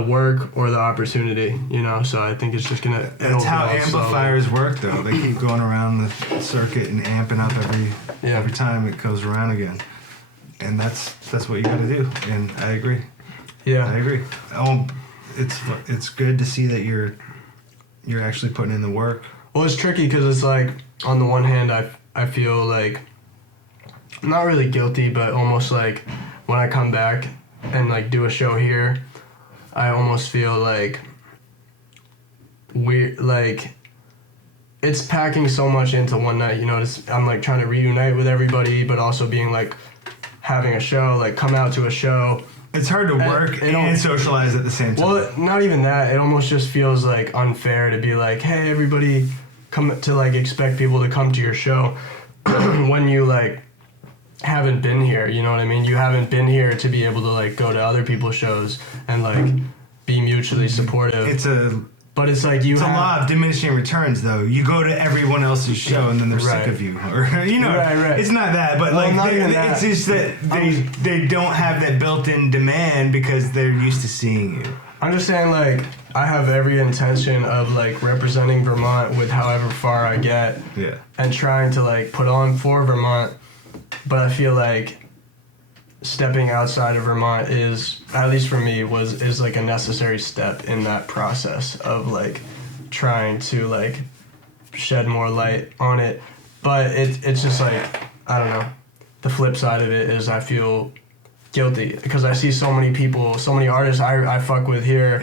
work or the opportunity, you know. So I think it's just gonna. That's how amplifiers work, though. They keep going around the circuit and amping up every time it goes around again, and that's what you got to do. And I agree. Yeah, I agree. It's good to see that you're actually putting in the work. Well, it's tricky because it's like on the one hand, I feel like not really guilty, but almost like when I come back and like do a show here, I almost feel like it's packing so much into one night, you know. I'm like trying to reunite with everybody, but also being like having a show, like come out to a show. It's hard to work and socialize at the same time. Well, not even that. It almost just feels like unfair to be like, hey, everybody, come to like expect people to come to your show when you like haven't been here. You know what I mean? You haven't been here to be able to like go to other people's shows and like be mutually supportive. But it's like it's a law of diminishing returns, though. You go to everyone else's show and then they're sick of you, or you know, it's not that, but like it's just that they don't have that built-in demand because they're used to seeing you. I'm just saying, like, I have every intention of like representing Vermont with however far I get, and trying to like put on for Vermont. But I feel like stepping outside of Vermont is, at least for me, is like a necessary step in that process of like trying to like shed more light on it. But it's just like, I don't know. The flip side of it is I feel guilty because I see so many people, so many artists I fuck with here,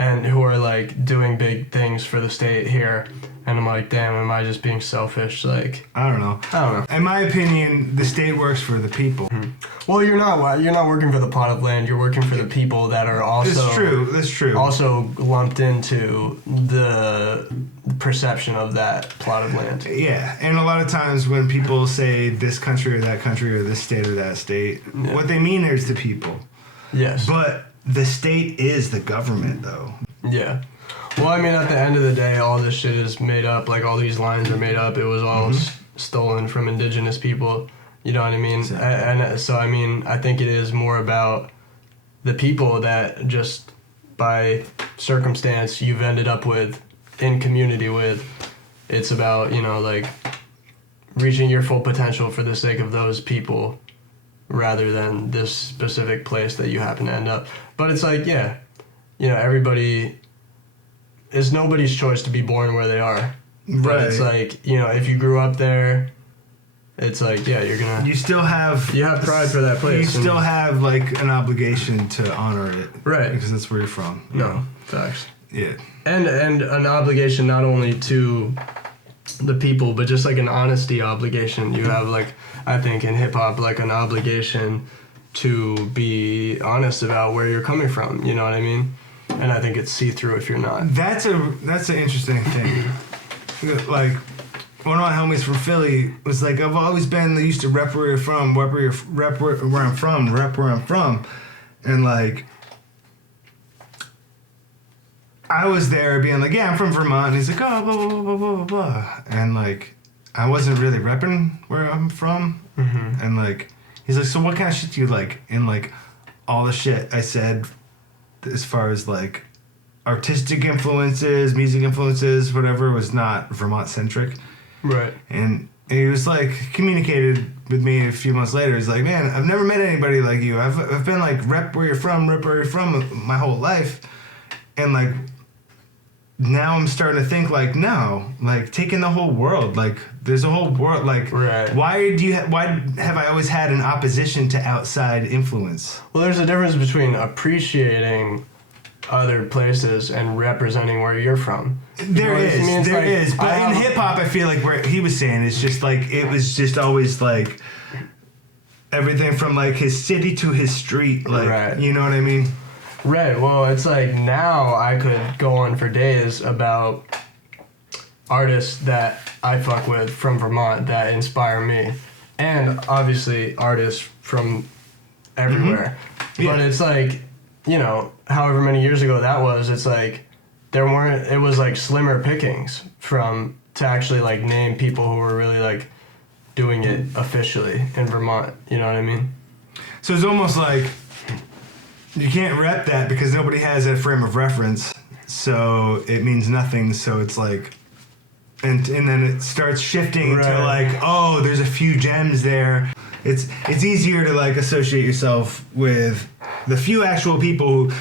and who are like doing big things for the state here. And I'm like, damn, am I just being selfish? Like, I don't know. In my opinion, the state works for the people. Well, you're not working for the plot of land. You're working for the people that are also. That's true. Also lumped into the perception of that plot of land. Yeah, and a lot of times when people say this country or that country or this state or that state, what they mean is the people. Yes. But the state is the government, though. Yeah. Well, I mean, at the end of the day, all this shit is made up. Like, all these lines are made up. It was all stolen from indigenous people. You know what I mean? Exactly. And so, I mean, I think it is more about the people that just by circumstance you've ended up with, in community with. It's about, you know, like, reaching your full potential for the sake of those people rather than this specific place that you happen to end up. But it's like, yeah, you know, everybody... It's nobody's choice to be born where they are. But it's like, you know, if you grew up there, it's like, yeah, you're gonna... You have pride for that place. You still have, like, an obligation to honor it. Right. Because that's where you're from. No, facts. Yeah. And an obligation not only to the people, but just, like, an honesty obligation. You have, like, I think in hip-hop, like, an obligation to be honest about where you're coming from. You know what I mean? And I think it's see-through if you're not. That's an interesting thing. Like, one of my homies from Philly was like, I've always been used to rep where you're from, rep where I'm from. And, like, I was there being like, yeah, I'm from Vermont. And he's like, oh, blah, blah, blah, blah, blah, blah. And, like, I wasn't really repping where I'm from. Mm-hmm. And, like, he's like, so what kind of shit do you like? And, like, all the shit I said as far as like artistic influences, music influences, whatever, was not Vermont centric. Right. And he was like, communicated with me a few months later. He's like, man, I've never met anybody like you. I've been like rep where you're from my whole life. And like now I'm starting to think like, no, like taking the whole world, like there's a whole world, like why have I always had an opposition to outside influence? Well, there's a difference between appreciating other places and representing where you're from. There is. But in hip hop, I feel like where he was saying is just like, it was just always like everything from like his city to his street, like, you know what I mean? Right, well, it's like now I could go on for days about artists that I fuck with from Vermont that inspire me. And obviously artists from everywhere. Mm-hmm. Yeah. But it's like, you know, however many years ago that was, it's like it was like slimmer pickings to actually like name people who were really like doing it officially in Vermont. You know what I mean? So it's almost like you can't rep that because nobody has that frame of reference, so it means nothing. So it's like, and then it starts shifting to like, oh, there's a few gems there. It's easier to like associate yourself with the few actual people who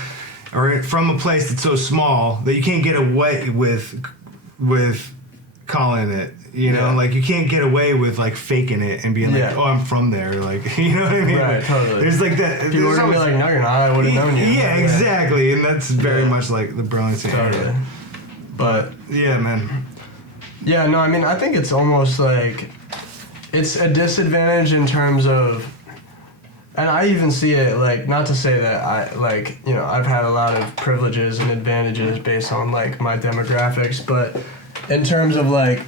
are from a place that's so small that you can't get away with calling it, You know, Yeah. like you can't get away with like faking it and being like, Yeah. "Oh, I'm from there." Like, you know what I mean? Right, Like, totally. There's like that. People there's are gonna be always- like, no, you're not. I would have known you. Yeah, exactly, and that's very Yeah. much like the Burlington Totally. area. But Yeah, man. yeah, no, I mean, I think it's almost like it's a disadvantage in terms of, and I even see it like, not to say that I like, you know, I've had a lot of privileges and advantages based on like my demographics, but in terms of like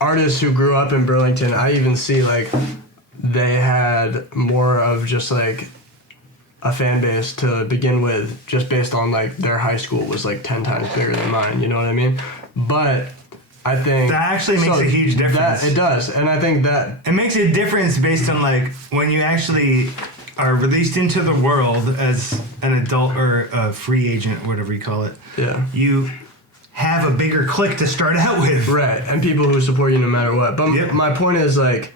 artists who grew up in Burlington, I even see like they had more of just like a fan base to begin with, just based on like their high school was like 10 times bigger than mine, you know what I mean? But I think That actually makes a huge difference. It does, and I think that It makes a difference based on like when you actually are released into the world as an adult or a free agent, whatever you call it. yeah. You have a bigger clique to start out with. Right, and people who support you no matter what. But Yep. my point is like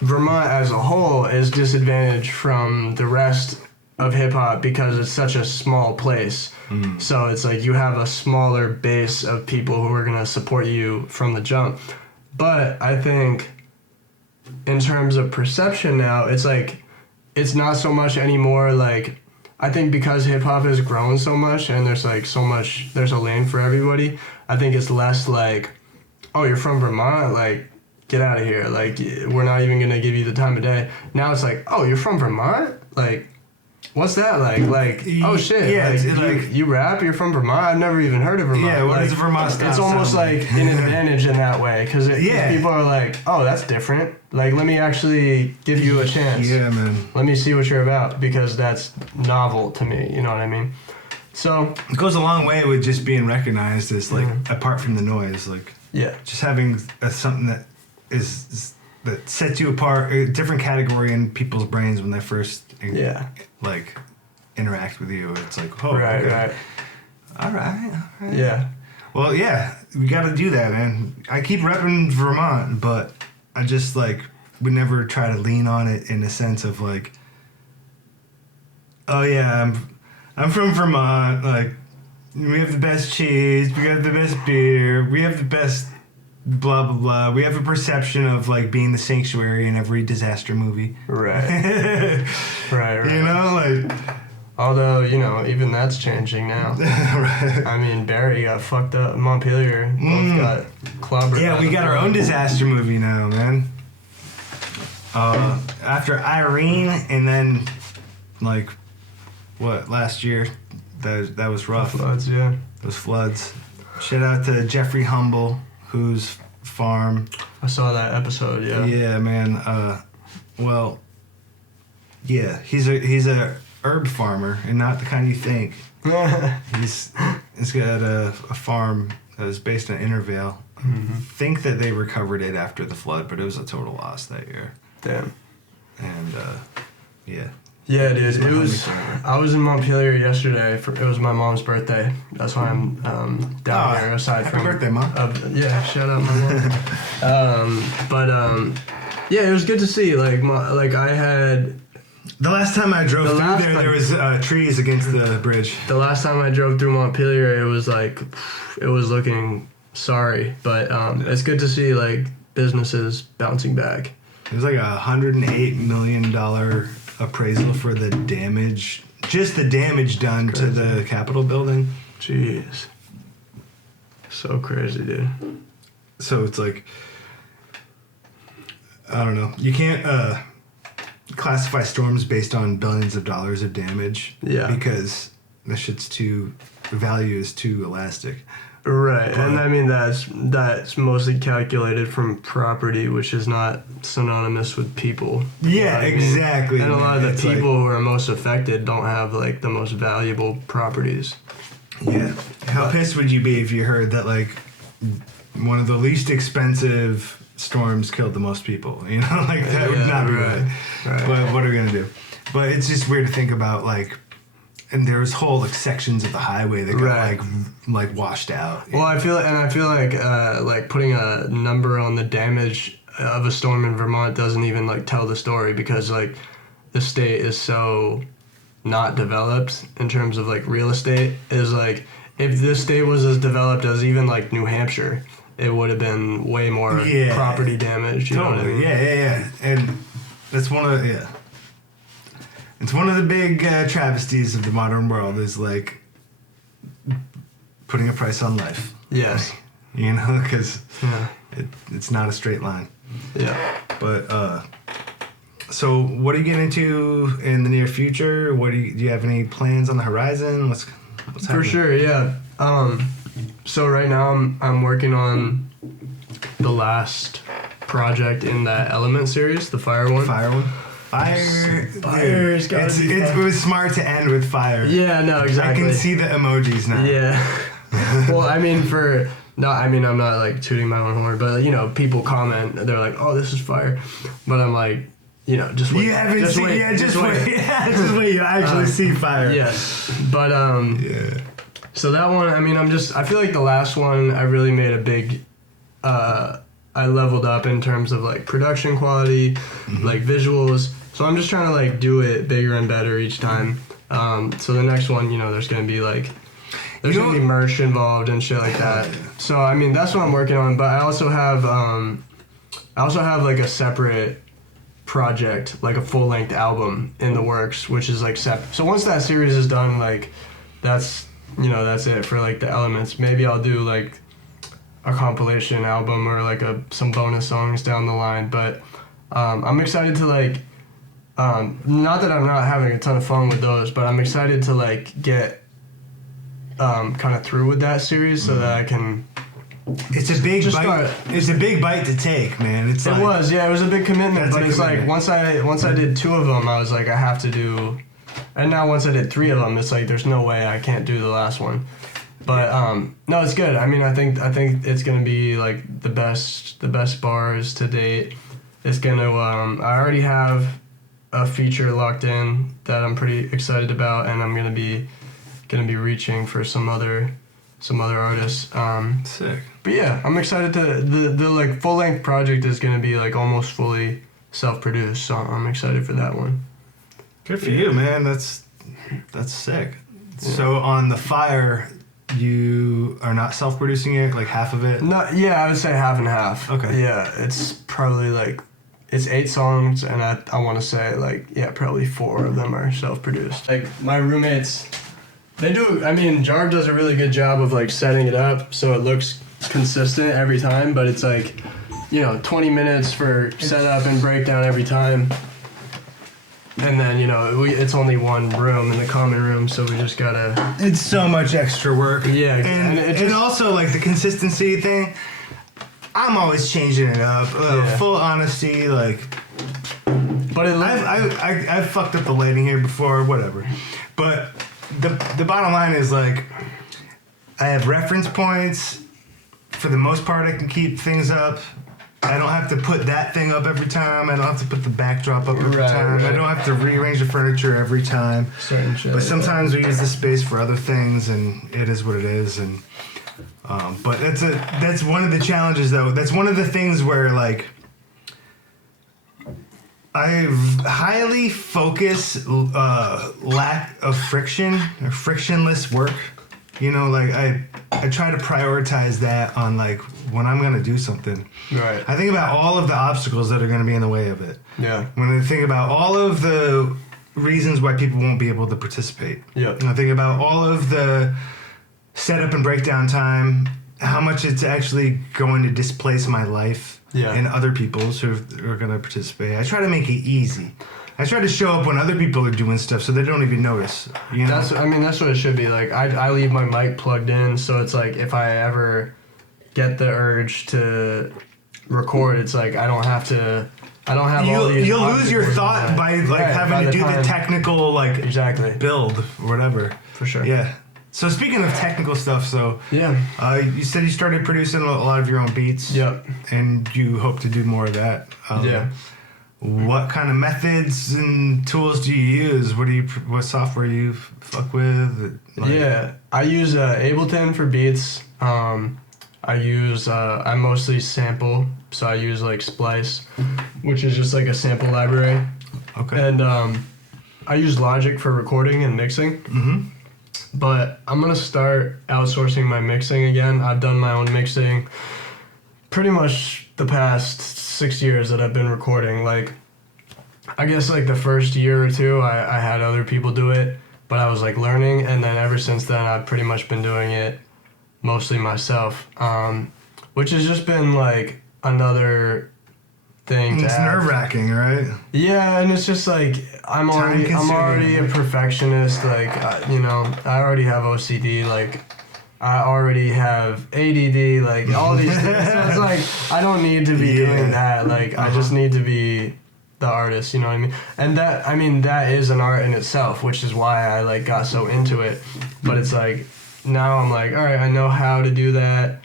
Vermont as a whole is disadvantaged from the rest of hip hop because it's such a small place. So it's like you have a smaller base of people who are going to support you from the jump. But I think in terms of perception now, it's like it's not so much anymore like I think because hip hop has grown so much and there's like so much, there's a lane for everybody. I think it's less like, oh, you're from Vermont, like get out of here, like we're not even gonna give you the time of day. Now it's like, oh, you're from Vermont, like what's that like? Like, oh shit, Yeah, like, it's you, like- you rap, you're from Vermont. I've never even heard of Vermont. Yeah, what like, does Vermont style It's almost sound like an advantage in that way because Yeah. people are like, oh, that's different. Like, let me actually give you a chance. Yeah, man. Let me see what you're about because that's novel to me. You know what I mean? So It goes a long way with just being recognized as like apart from the noise, like yeah, just having something that is that sets you apart, a different category in people's brains when they first yeah, like interact with you. It's like, oh, right, okay. right, all right. yeah, Well, yeah, we got to do that, man. I keep repping Vermont, but I just like would never try to lean on it in the sense of like, oh yeah, I'm from Vermont. Like, we have the best cheese, we have the best beer, we have the best blah blah blah. We have a perception of like being the sanctuary in every disaster movie. right, right, right. You know, like. Although, you know, even that's changing now. Right. I mean, Barry got fucked up. Montpelier both got clobbered. Yeah, we got our own disaster movie now, man. After Irene, and then like what last year, that was rough. floods. Yeah, Those floods. Shout out to Jeffrey Humble, whose farm. I saw that episode. Yeah, Yeah, man. Well, yeah, he's a herb farmer, and not the kind you think. He's got a farm that is based in Intervale. Think that they recovered it after the flood, but it was a total loss that year. damn. And yeah, Yeah, dude. It's my It was. homie farmer. I was in Montpelier yesterday. It was my mom's birthday. That's why I'm down Oh, here. Aside happy from birthday, Mom. Yeah, shout out my mom. Yeah, it was good to see. Like I had the last time I drove The through last there, time- there was trees against the bridge. the last time I drove through Montpelier, it was like it was looking sorry, but it's good to see like businesses bouncing back. It was like $108 million appraisal for the damage, just the damage done to the Capitol building. Jeez, so crazy, dude. So it's like, I don't know. You can't classify storms based on billions of dollars of damage. Yeah. Because the the value is too elastic. Right, But- and I mean that's mostly calculated from property, which is not synonymous with people. You know Yeah, what I mean? exactly. And a lot of the It's people who are most affected don't have like the most valuable properties. Yeah. How pissed would you be if you heard that like one of the least expensive storms killed the most people? You know, like that would Yeah, not be right, right. right. But what are we gonna do? But it's just weird to think about like, and there was whole like sections of the highway that got Right. like washed out. Well, I feel like putting a number on the damage of a storm in Vermont doesn't even like tell the story because like the state is so not developed in terms of like real estate. Is like if this state was as developed as even like New Hampshire, it would have been way more Yeah. property damage. You know what I mean? Yeah. And that's one of it's one of the big travesties of the modern world is like putting a price on life. Yes. You know, because Yeah. it's not a straight line. Yeah. But so what are you getting into in the near future? Do you have any plans on the horizon? What's For happening? sure, yeah. So right now I'm working on the last project in that Element series, the Fire one. Fire one. Fire. Fire's Dude, gotta be it fun. was smart to end with fire. Yeah, no, exactly. I can see the emojis now. Yeah. Well, I mean, I'm not like tooting my own horn, but you know, people comment, they're like, "Oh, this is fire," but I'm like, you know, just wait. You haven't seen. wait, Yeah, just wait. Yeah, just wait. You actually see fire. Yes, but Yeah. So that one, I mean, I feel like the last one, I really made a big, I leveled up in terms of like production quality, like visuals. So I'm just trying to like do it bigger and better each time. So the next one, you know, there's gonna be merch involved and shit like that. So I mean, that's what I'm working on. But I also have like a separate project, like a full length album in the works, which is like separate. So once that series is done, like that's it for like the Elements. Maybe I'll do like a compilation album or like some bonus songs down the line. But I'm excited to like, not that I'm not having a ton of fun with those, but I'm excited to like get kind of through with that series so that I can. It's a big Just bite. start. It's a big bite to take, man. It It was a big commitment, That's but a it's like commitment. once I did 2 of them, I was like, I have to do, and now once I did 3 of them, it's like there's no way I can't do the last one. But no, it's good. I mean, I think it's gonna be like the best bars to date. It's gonna I already have a feature locked in that I'm pretty excited about, and I'm gonna be reaching for some other artists. sick. But yeah, I'm excited to the like full length project is gonna be like almost fully self-produced, so I'm excited for that one. Good for you, man. That's sick. Yeah. So on the Fire, you are not self-producing it, like half of it. No, yeah, I would say half and half. Okay. Yeah, it's probably like it's 8 songs, and I want to say like probably 4 of them are self-produced. Like my roommates, they do. I mean, Jarv does a really good job of like setting it up so it looks consistent every time, but it's like, 20 minutes for setup and breakdown every time. And then, it's only one room in the common room, so we just gotta. It's so much extra work. Yeah, and also like the consistency thing. I'm always changing it up. Full honesty, like. But I've fucked up the lighting here before, whatever. But the bottom line is like, I have reference points. For the most part, I can keep things up. I don't have to put that thing up every time. I don't have to put the backdrop up every time. Right. I don't have to rearrange the furniture every time. certain shit. But sometimes we use the space for other things, and it is what it is. And but that's one of the challenges, though. That's one of the things where like I highly focus lack of friction or frictionless work. Like I try to prioritize that on like when I'm gonna do something. Right. I think about all of the obstacles that are gonna be in the way of it. Yeah. When I think about all of the reasons why people won't be able to participate. Yep. And I think about all of the setup and breakdown time, how much it's actually going to displace my life and other people's who are going to participate. I try to make it easy. I try to show up when other people are doing stuff so they don't even notice. That's what it should be. Like I leave my mic plugged in, so it's like if I ever get the urge to record, it's like I don't have all these. You'll lose your obstacles thought in by like Right, having by to the do the time. technical like Exactly. build or whatever. For sure. Yeah. So speaking of technical stuff, Yeah. you said you started producing a lot of your own beats. Yep. And you hope to do more of that. Yeah. What kind of methods and tools do you use? What software you fuck with? I use Ableton for beats. I mostly sample, so I use like Splice, which is just like a sample library. Okay. And I use Logic for recording and mixing. Mm-hmm. But I'm gonna start outsourcing my mixing again. I've done my own mixing pretty much the past 6 years that I've been recording. Like, I guess like the first year or two, I had other people do it, but I was like learning, and then ever since then, I've pretty much been doing it mostly myself, which has just been like another thing. It's nerve-wracking, right? Yeah, and it's just like I'm already a perfectionist. Like I already have OCD. Like I already have ADD. Like all these things. So it's like I don't need to be doing that. Like I just need to be the artist. You know what I mean? And that is an art in itself, which is why I like got so into it. But it's like now I'm like, all right, I know how to do that,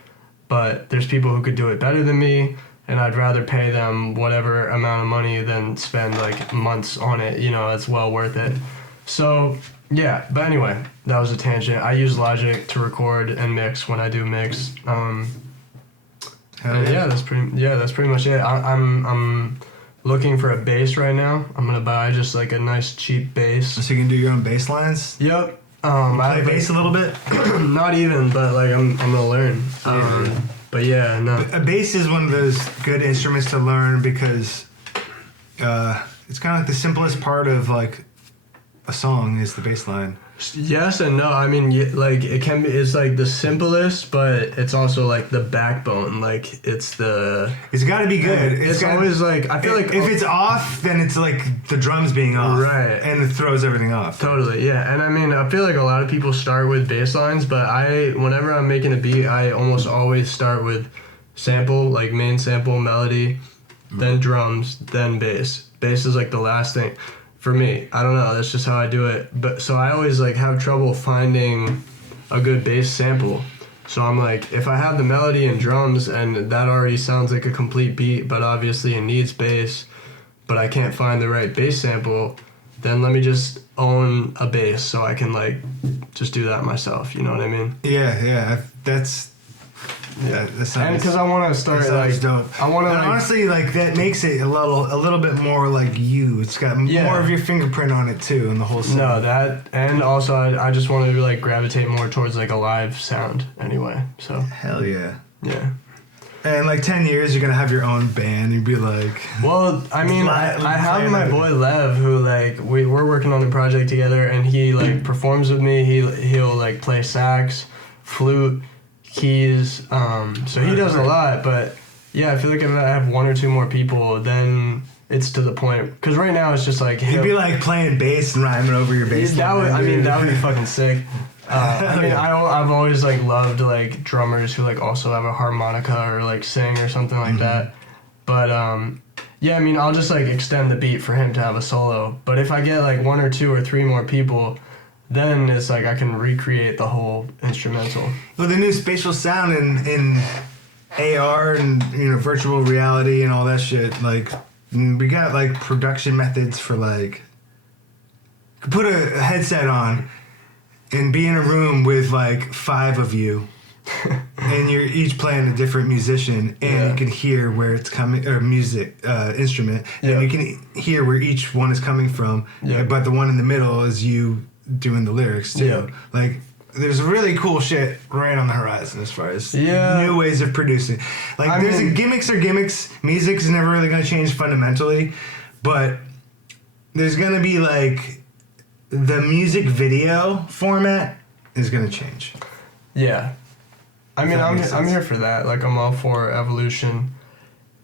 but there's people who could do it better than me. And I'd rather pay them whatever amount of money than spend like months on it. It's well worth it. So yeah, but anyway, that was a tangent. I use Logic to record and mix when I do mix. That's pretty much it. I'm looking for a bass right now. I'm gonna buy just like a nice cheap bass. So you can do your own bass lines? Yep. Play bass a little bit? Not even, but like I'm gonna learn. But yeah, no. A bass is one of those good instruments to learn because it's kind of like the simplest part of like a song is the bass line. Yes and no. I mean, like it can be. It's like the simplest, but it's also like the backbone. Like it's got to be good. It's always like I feel like if it's off, then it's like the drums being off, right? And it throws everything off. Totally, yeah. And I mean, I feel like a lot of people start with bass lines, but whenever I'm making a beat, I almost always start with sample, like main sample, melody, then drums, then bass. Bass is like the last thing. For me, I don't know. That's just how I do it. But so I always like have trouble finding a good bass sample. So I'm like, if I have the melody and drums and that already sounds like a complete beat, but obviously it needs bass, but I can't find the right bass sample, then let me just own a bass so I can like just do that myself. You know what I mean? Yeah. That sounds, and because I want to start like dope. I want to honestly like that makes it a little bit more like you. It's got more of your fingerprint on it too, in the whole sound. No, that and also I just want to like gravitate more towards like a live sound anyway. So hell yeah. Yeah. And like 10 years, you're gonna have your own band. You'd be like, well, I mean, I have my boy Lev, who like we're working on a project together, and he like performs with me. He'll like play sax, flute, keys, so he does a lot. But yeah, I feel like if I have one or two more people, then it's to the point, because right now it's just like he'd be like playing bass and rhyming over your bass line. That would be fucking sick. I've always like loved like drummers who like also have a harmonica or like sing or something like that. But yeah, I mean, I'll just like extend the beat for him to have a solo. But if I get like one or two or three more people, then it's like I can recreate the whole instrumental. Well, the new spatial sound in AR and virtual reality and all that shit, like we got like production methods for like put a headset on and be in a room with like 5 of you and you're each playing a different musician, and you can hear where it's coming, or music instrument, and you can hear where each one is coming from, but the one in the middle is you doing the lyrics too. Like there's really cool shit right on the horizon as far as new ways of producing. Like gimmicks are gimmicks. Music is never really going to change fundamentally, but there's going to be like the music video format is going to change. Yeah. I mean, I'm here for that. Like, I'm all for evolution.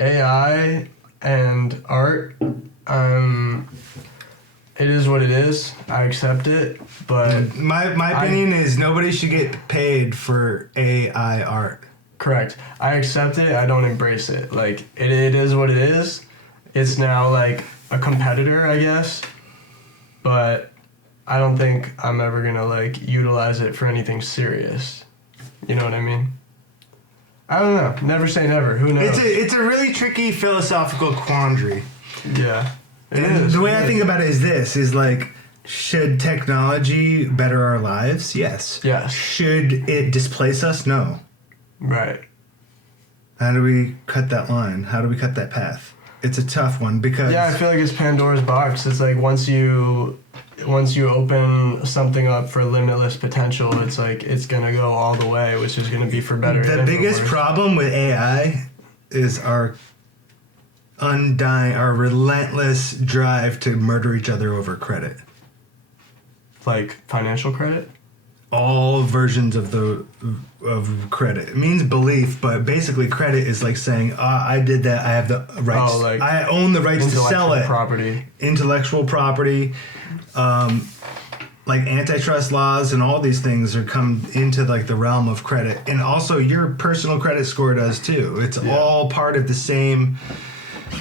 AI and art, it is what it is. I accept it, but... My opinion is nobody should get paid for AI art. Correct. I accept it. I don't embrace it. Like, it is what it is. It's now, like, a competitor, I guess. But I don't think I'm ever going to, like, utilize it for anything serious. You know what I mean? I don't know. Never say never. Who knows? It's a really tricky philosophical quandary. Yeah. It is. The way I think about it is this, is like, should technology better our lives? Yes. Yes. Should it displace us? No. Right. How do we cut that line? How do we cut that path? It's a tough one because... Yeah, I feel like it's Pandora's box. It's like once you open something up for limitless potential, it's like it's going to go all the way, which is going to be for better. The biggest problem with AI is our undying, our relentless drive to murder each other over credit. Like financial credit? All versions of credit. It means belief, but basically credit is like saying, I did that, I have the rights. Oh, like I own the rights to sell it. Intellectual property. Like antitrust laws and all these things are come into like the realm of credit. And also your personal credit score does too. It's all part of the same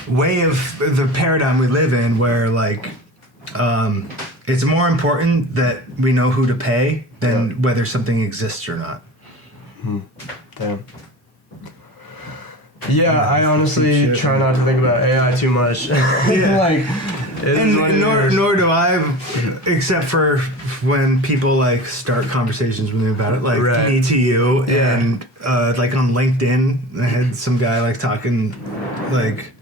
way of the paradigm we live in, where like it's more important that we know who to pay than whether something exists or not. Damn. Yeah, I honestly try not to think about AI too much. Like, nor do I, except for when people like start conversations with me about it, like me to you, and like on LinkedIn, I had some guy like talking like.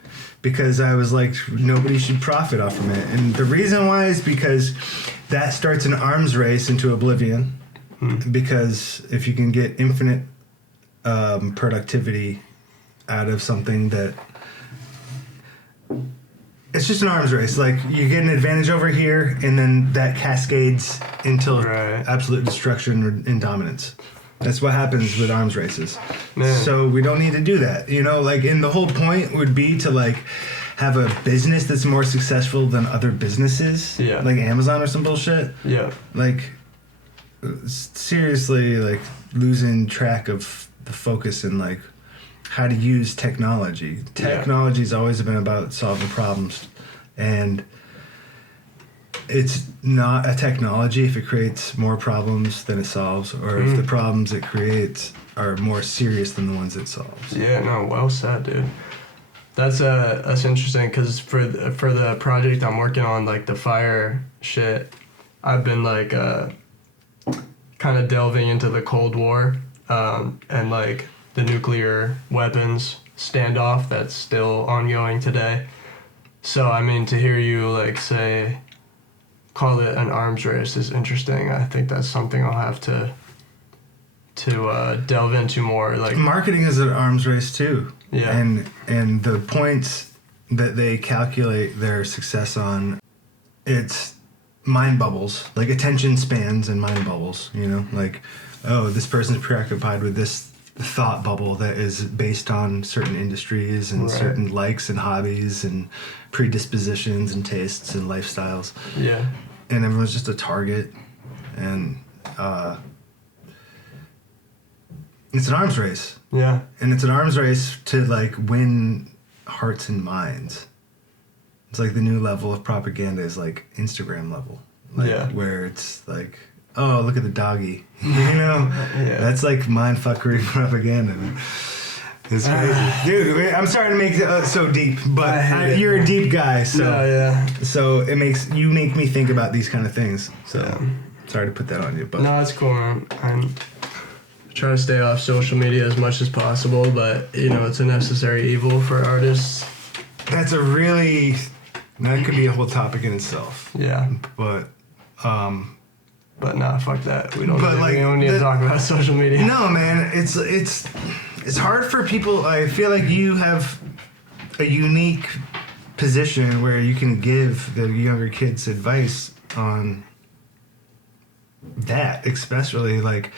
Because I was like, nobody should profit off from it. And the reason why is because that starts an arms race into oblivion. Because if you can get infinite productivity out of something that... It's just an arms race. Like, you get an advantage over here, and then that cascades into absolute destruction and dominance. That's what happens with arms races. Man. So we don't need to do that. You know, like, and the whole point would be to, like, have a business that's more successful than other businesses. Yeah. Like Amazon or some bullshit. Yeah. Like, seriously, like, losing track of the focus and, like, how to use technology. Technology's always been about solving problems. And it's not a technology if it creates more problems than it solves, or if the problems it creates are more serious than the ones it solves. Yeah, no, well said, dude. That's interesting, because for the project I'm working on, like the fire shit, I've been like kind of delving into the Cold War and like the nuclear weapons standoff that's still ongoing today. So I mean, to hear you like say, call it an arms race is interesting. I think that's something I'll have to delve into more. Like, marketing is an arms race too. Yeah. And the points that they calculate their success on, it's mind bubbles, like attention spans and mind bubbles, you know? Like, oh, this person's preoccupied with this thought bubble that is based on certain industries and certain likes and hobbies and predispositions and tastes and lifestyles. Yeah. And everyone's just a target. And it's an arms race. Yeah. And it's an arms race to like win hearts and minds. It's like the new level of propaganda is like Instagram level. Like, where it's like, oh, look at the doggy. You know? That's like mindfuckery propaganda. It's crazy. Dude, I'm sorry to make it so deep, but you're a deep guy, so so it makes me think about these kind of things. So sorry to put that on you, but no, it's cool, man. I'm trying to stay off social media as much as possible, but you know, it's a necessary evil for artists. That could be a whole topic in itself. Yeah. But nah, fuck that. We don't need to talk about social media. No, man, it's hard for people. I feel like you have a unique position where you can give the younger kids advice on that, especially like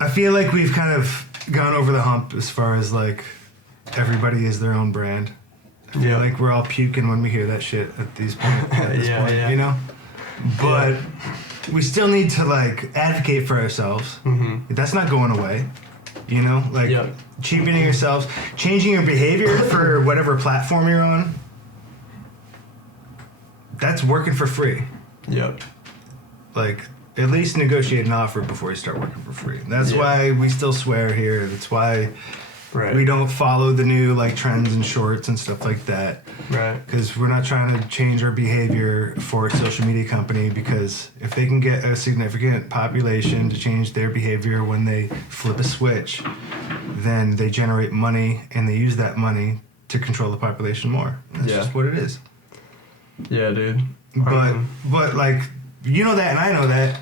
I feel like we've kind of gone over the hump as far as like everybody is their own brand. I feel like we're all puking when we hear that shit at this point, you know? But we still need to like advocate for ourselves. Mm-hmm. That's not going away. You know, like cheapening yourselves, changing your behavior for whatever platform you're on. That's working for free. Yep. Like, at least negotiate an offer before you start working for free. That's why we still swear here. That's why we don't follow the new like trends and shorts and stuff like that. Right. Because we're not trying to change our behavior for a social media company, because if they can get a significant population to change their behavior when they flip a switch, then they generate money and they use that money to control the population more. That's just what it is. Yeah, dude. But like, you know that and I know that.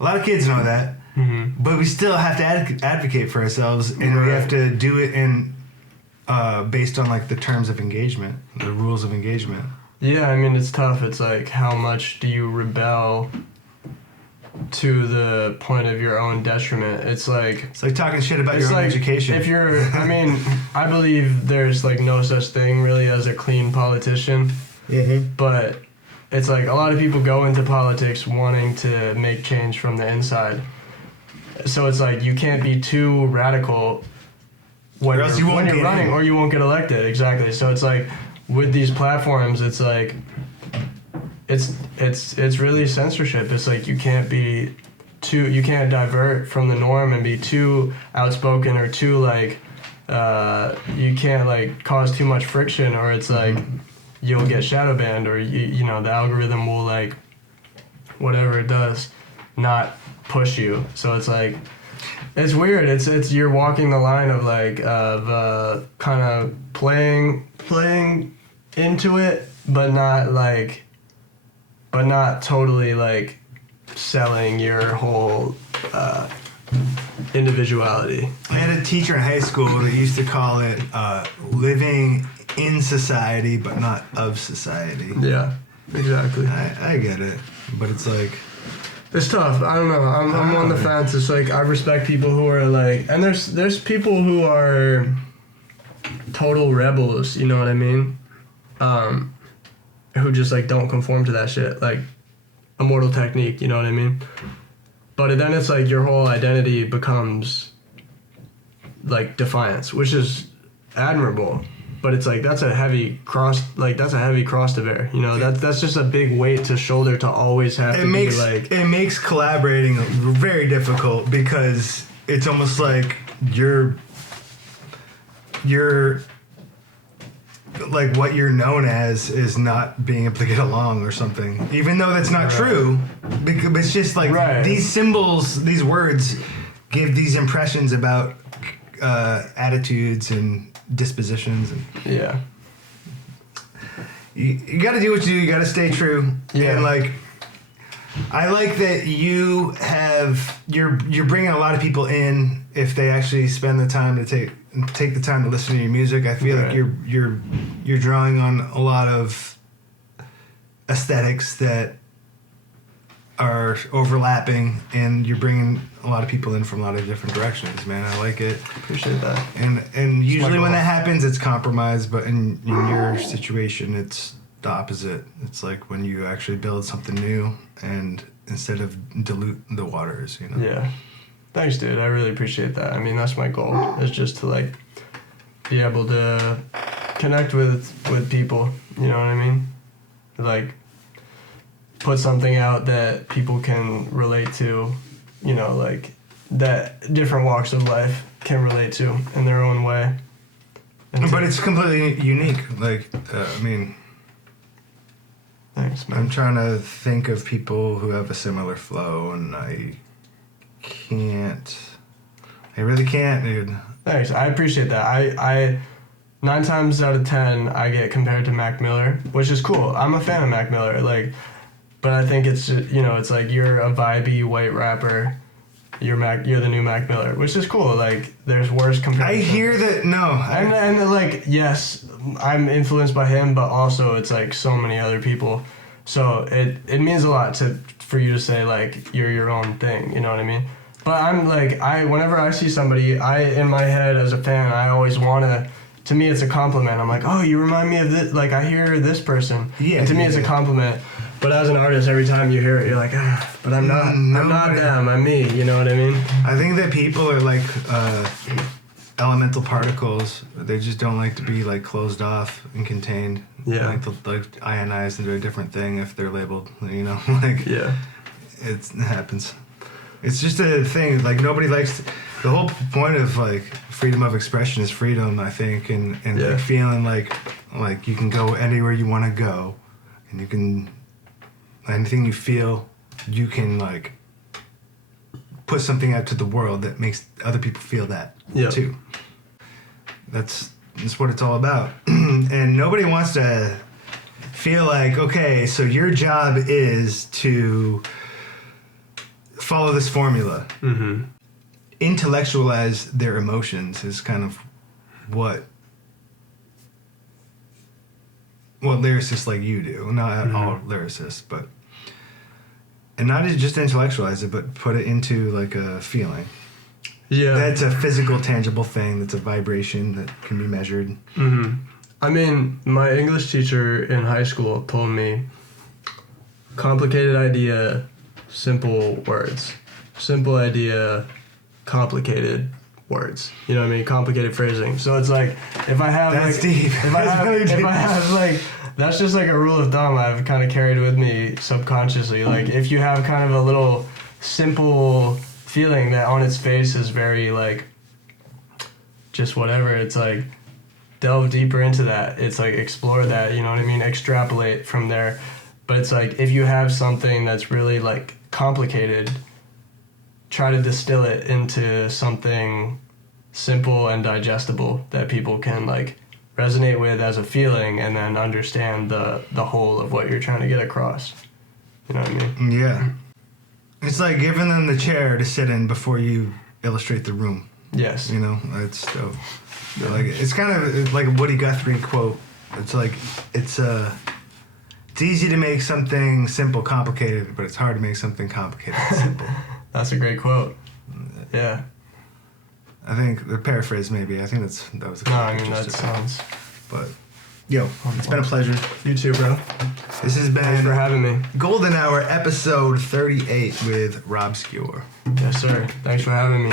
A lot of kids know that. but we still have to advocate for ourselves, and we have to do it in based on like the terms of engagement, the rules of engagement. Yeah, I mean, it's tough. It's like, how much do you rebel to the point of your own detriment? It's like talking shit about your own education. If you're, I mean, I believe there's like no such thing really as a clean politician. But it's like a lot of people go into politics wanting to make change from the inside. So it's like you can't be too radical when you're running, or you won't get elected. Exactly. So it's like with these platforms, it's like it's really censorship. It's like you can't divert from the norm and be too outspoken or too like you can't like cause too much friction, or it's like you'll get shadow banned, or you know, the algorithm will like whatever it does not push you. So it's like it's weird. It's you're walking the line of like kind of playing into it, but not totally like selling your whole individuality. I had a teacher in high school that used to call it living in society but not of society. Yeah, exactly. I get it, but it's like, it's tough. I don't know. I'm on the fence. It's like I respect people who are like, and there's people who are total rebels. You know what I mean? Who just like don't conform to that shit, like Immortal Technique. You know what I mean? But then it's like your whole identity becomes like defiance, which is admirable. But it's like that's a heavy cross to bear. You know, that's just a big weight to shoulder to always have to be like. It makes collaborating very difficult because it's almost like you're like what you're known as is not being able to get along or something, even though that's not true. Because it's just like these symbols, these words give these impressions about attitudes and dispositions, and you got to do what you do. You got to stay true. And like, I like that you're bringing a lot of people in if they actually spend the time to take the time to listen to your music. I feel like you're drawing on a lot of aesthetics that are overlapping, and you're bringing a lot of people in from a lot of different directions, man. I like it. Appreciate that. And usually when that happens, it's compromise, but in your situation, it's the opposite. It's like when you actually build something new, and instead of dilute the waters, you know? Yeah. Thanks, dude. I really appreciate that. I mean, that's my goal, is just to like be able to connect with people, you know what I mean? Like put something out that people can relate to, you know, like that different walks of life can relate to in their own way. But it's completely unique. Like, I mean, thanks, man. I'm trying to think of people who have a similar flow, and I really can't, dude. Thanks. I appreciate that. I 9 times out of 10 I get compared to Mac Miller, which is cool. I'm a fan of Mac Miller, like, but I think it's, you know, it's like you're a vibey white rapper. You're the new Mac Miller, which is cool. Like, there's worse comparisons. I hear that. No, and like, yes, I'm influenced by him, but also it's like so many other people. So it means a lot for you to say like you're your own thing. You know what I mean? But I'm like, whenever I see somebody, in my head as a fan, I always wanna. To me, it's a compliment. I'm like, oh, you remind me of this. Like, I hear this person. Yeah. And to me, it's a compliment. But as an artist, every time you hear it, you're like, but I'm not. I'm not them. I'm me. You know what I mean? I think that people are like elemental particles. They just don't like to be like closed off and contained. Yeah. Like ionized into a different thing if they're labeled. You know, like it happens. It's just a thing. Like nobody likes. The whole point of like freedom of expression is freedom, I think, and like feeling like you can go anywhere you want to go, and you can anything you feel, you can like put something out to the world that makes other people feel that too. That's what it's all about, and nobody wants to feel like, okay, so your job is to follow this formula. Mm-hmm. Intellectualize their emotions is kind of what lyricists like you do. Not all lyricists, but and not just intellectualize it, but put it into like a feeling. Yeah. That's a physical, tangible thing. That's a vibration that can be measured. Mm-hmm. I mean, my English teacher in high school told me, complicated idea, simple words. Simple idea, complicated words. You know what I mean? Complicated phrasing. So it's like, if I have That's deep. if I have like, that's just like a rule of thumb I've kind of carried with me subconsciously. Like, if you have kind of a little simple feeling that on its face is very like, just whatever, it's like, delve deeper into that. It's like, explore that, you know what I mean? Extrapolate from there. But it's like, if you have something that's really like complicated, try to distill it into something simple and digestible that people can like resonate with as a feeling, and then understand the whole of what you're trying to get across. You know what I mean? Yeah. It's like giving them the chair to sit in before you illustrate the room. Yes. You know, it's dope. Like, it's kind of like a Woody Guthrie quote. It's like, it's easy to make something simple complicated, but it's hard to make something complicated simple. That's a great quote. Yeah. I think the paraphrase maybe. I think that was. No, I mean, that sounds. But yo, it's been a pleasure. You too, bro. This has been Thanks for having me. Golden Hour episode 38 with Robscure. Yes, sir. Thanks for having me.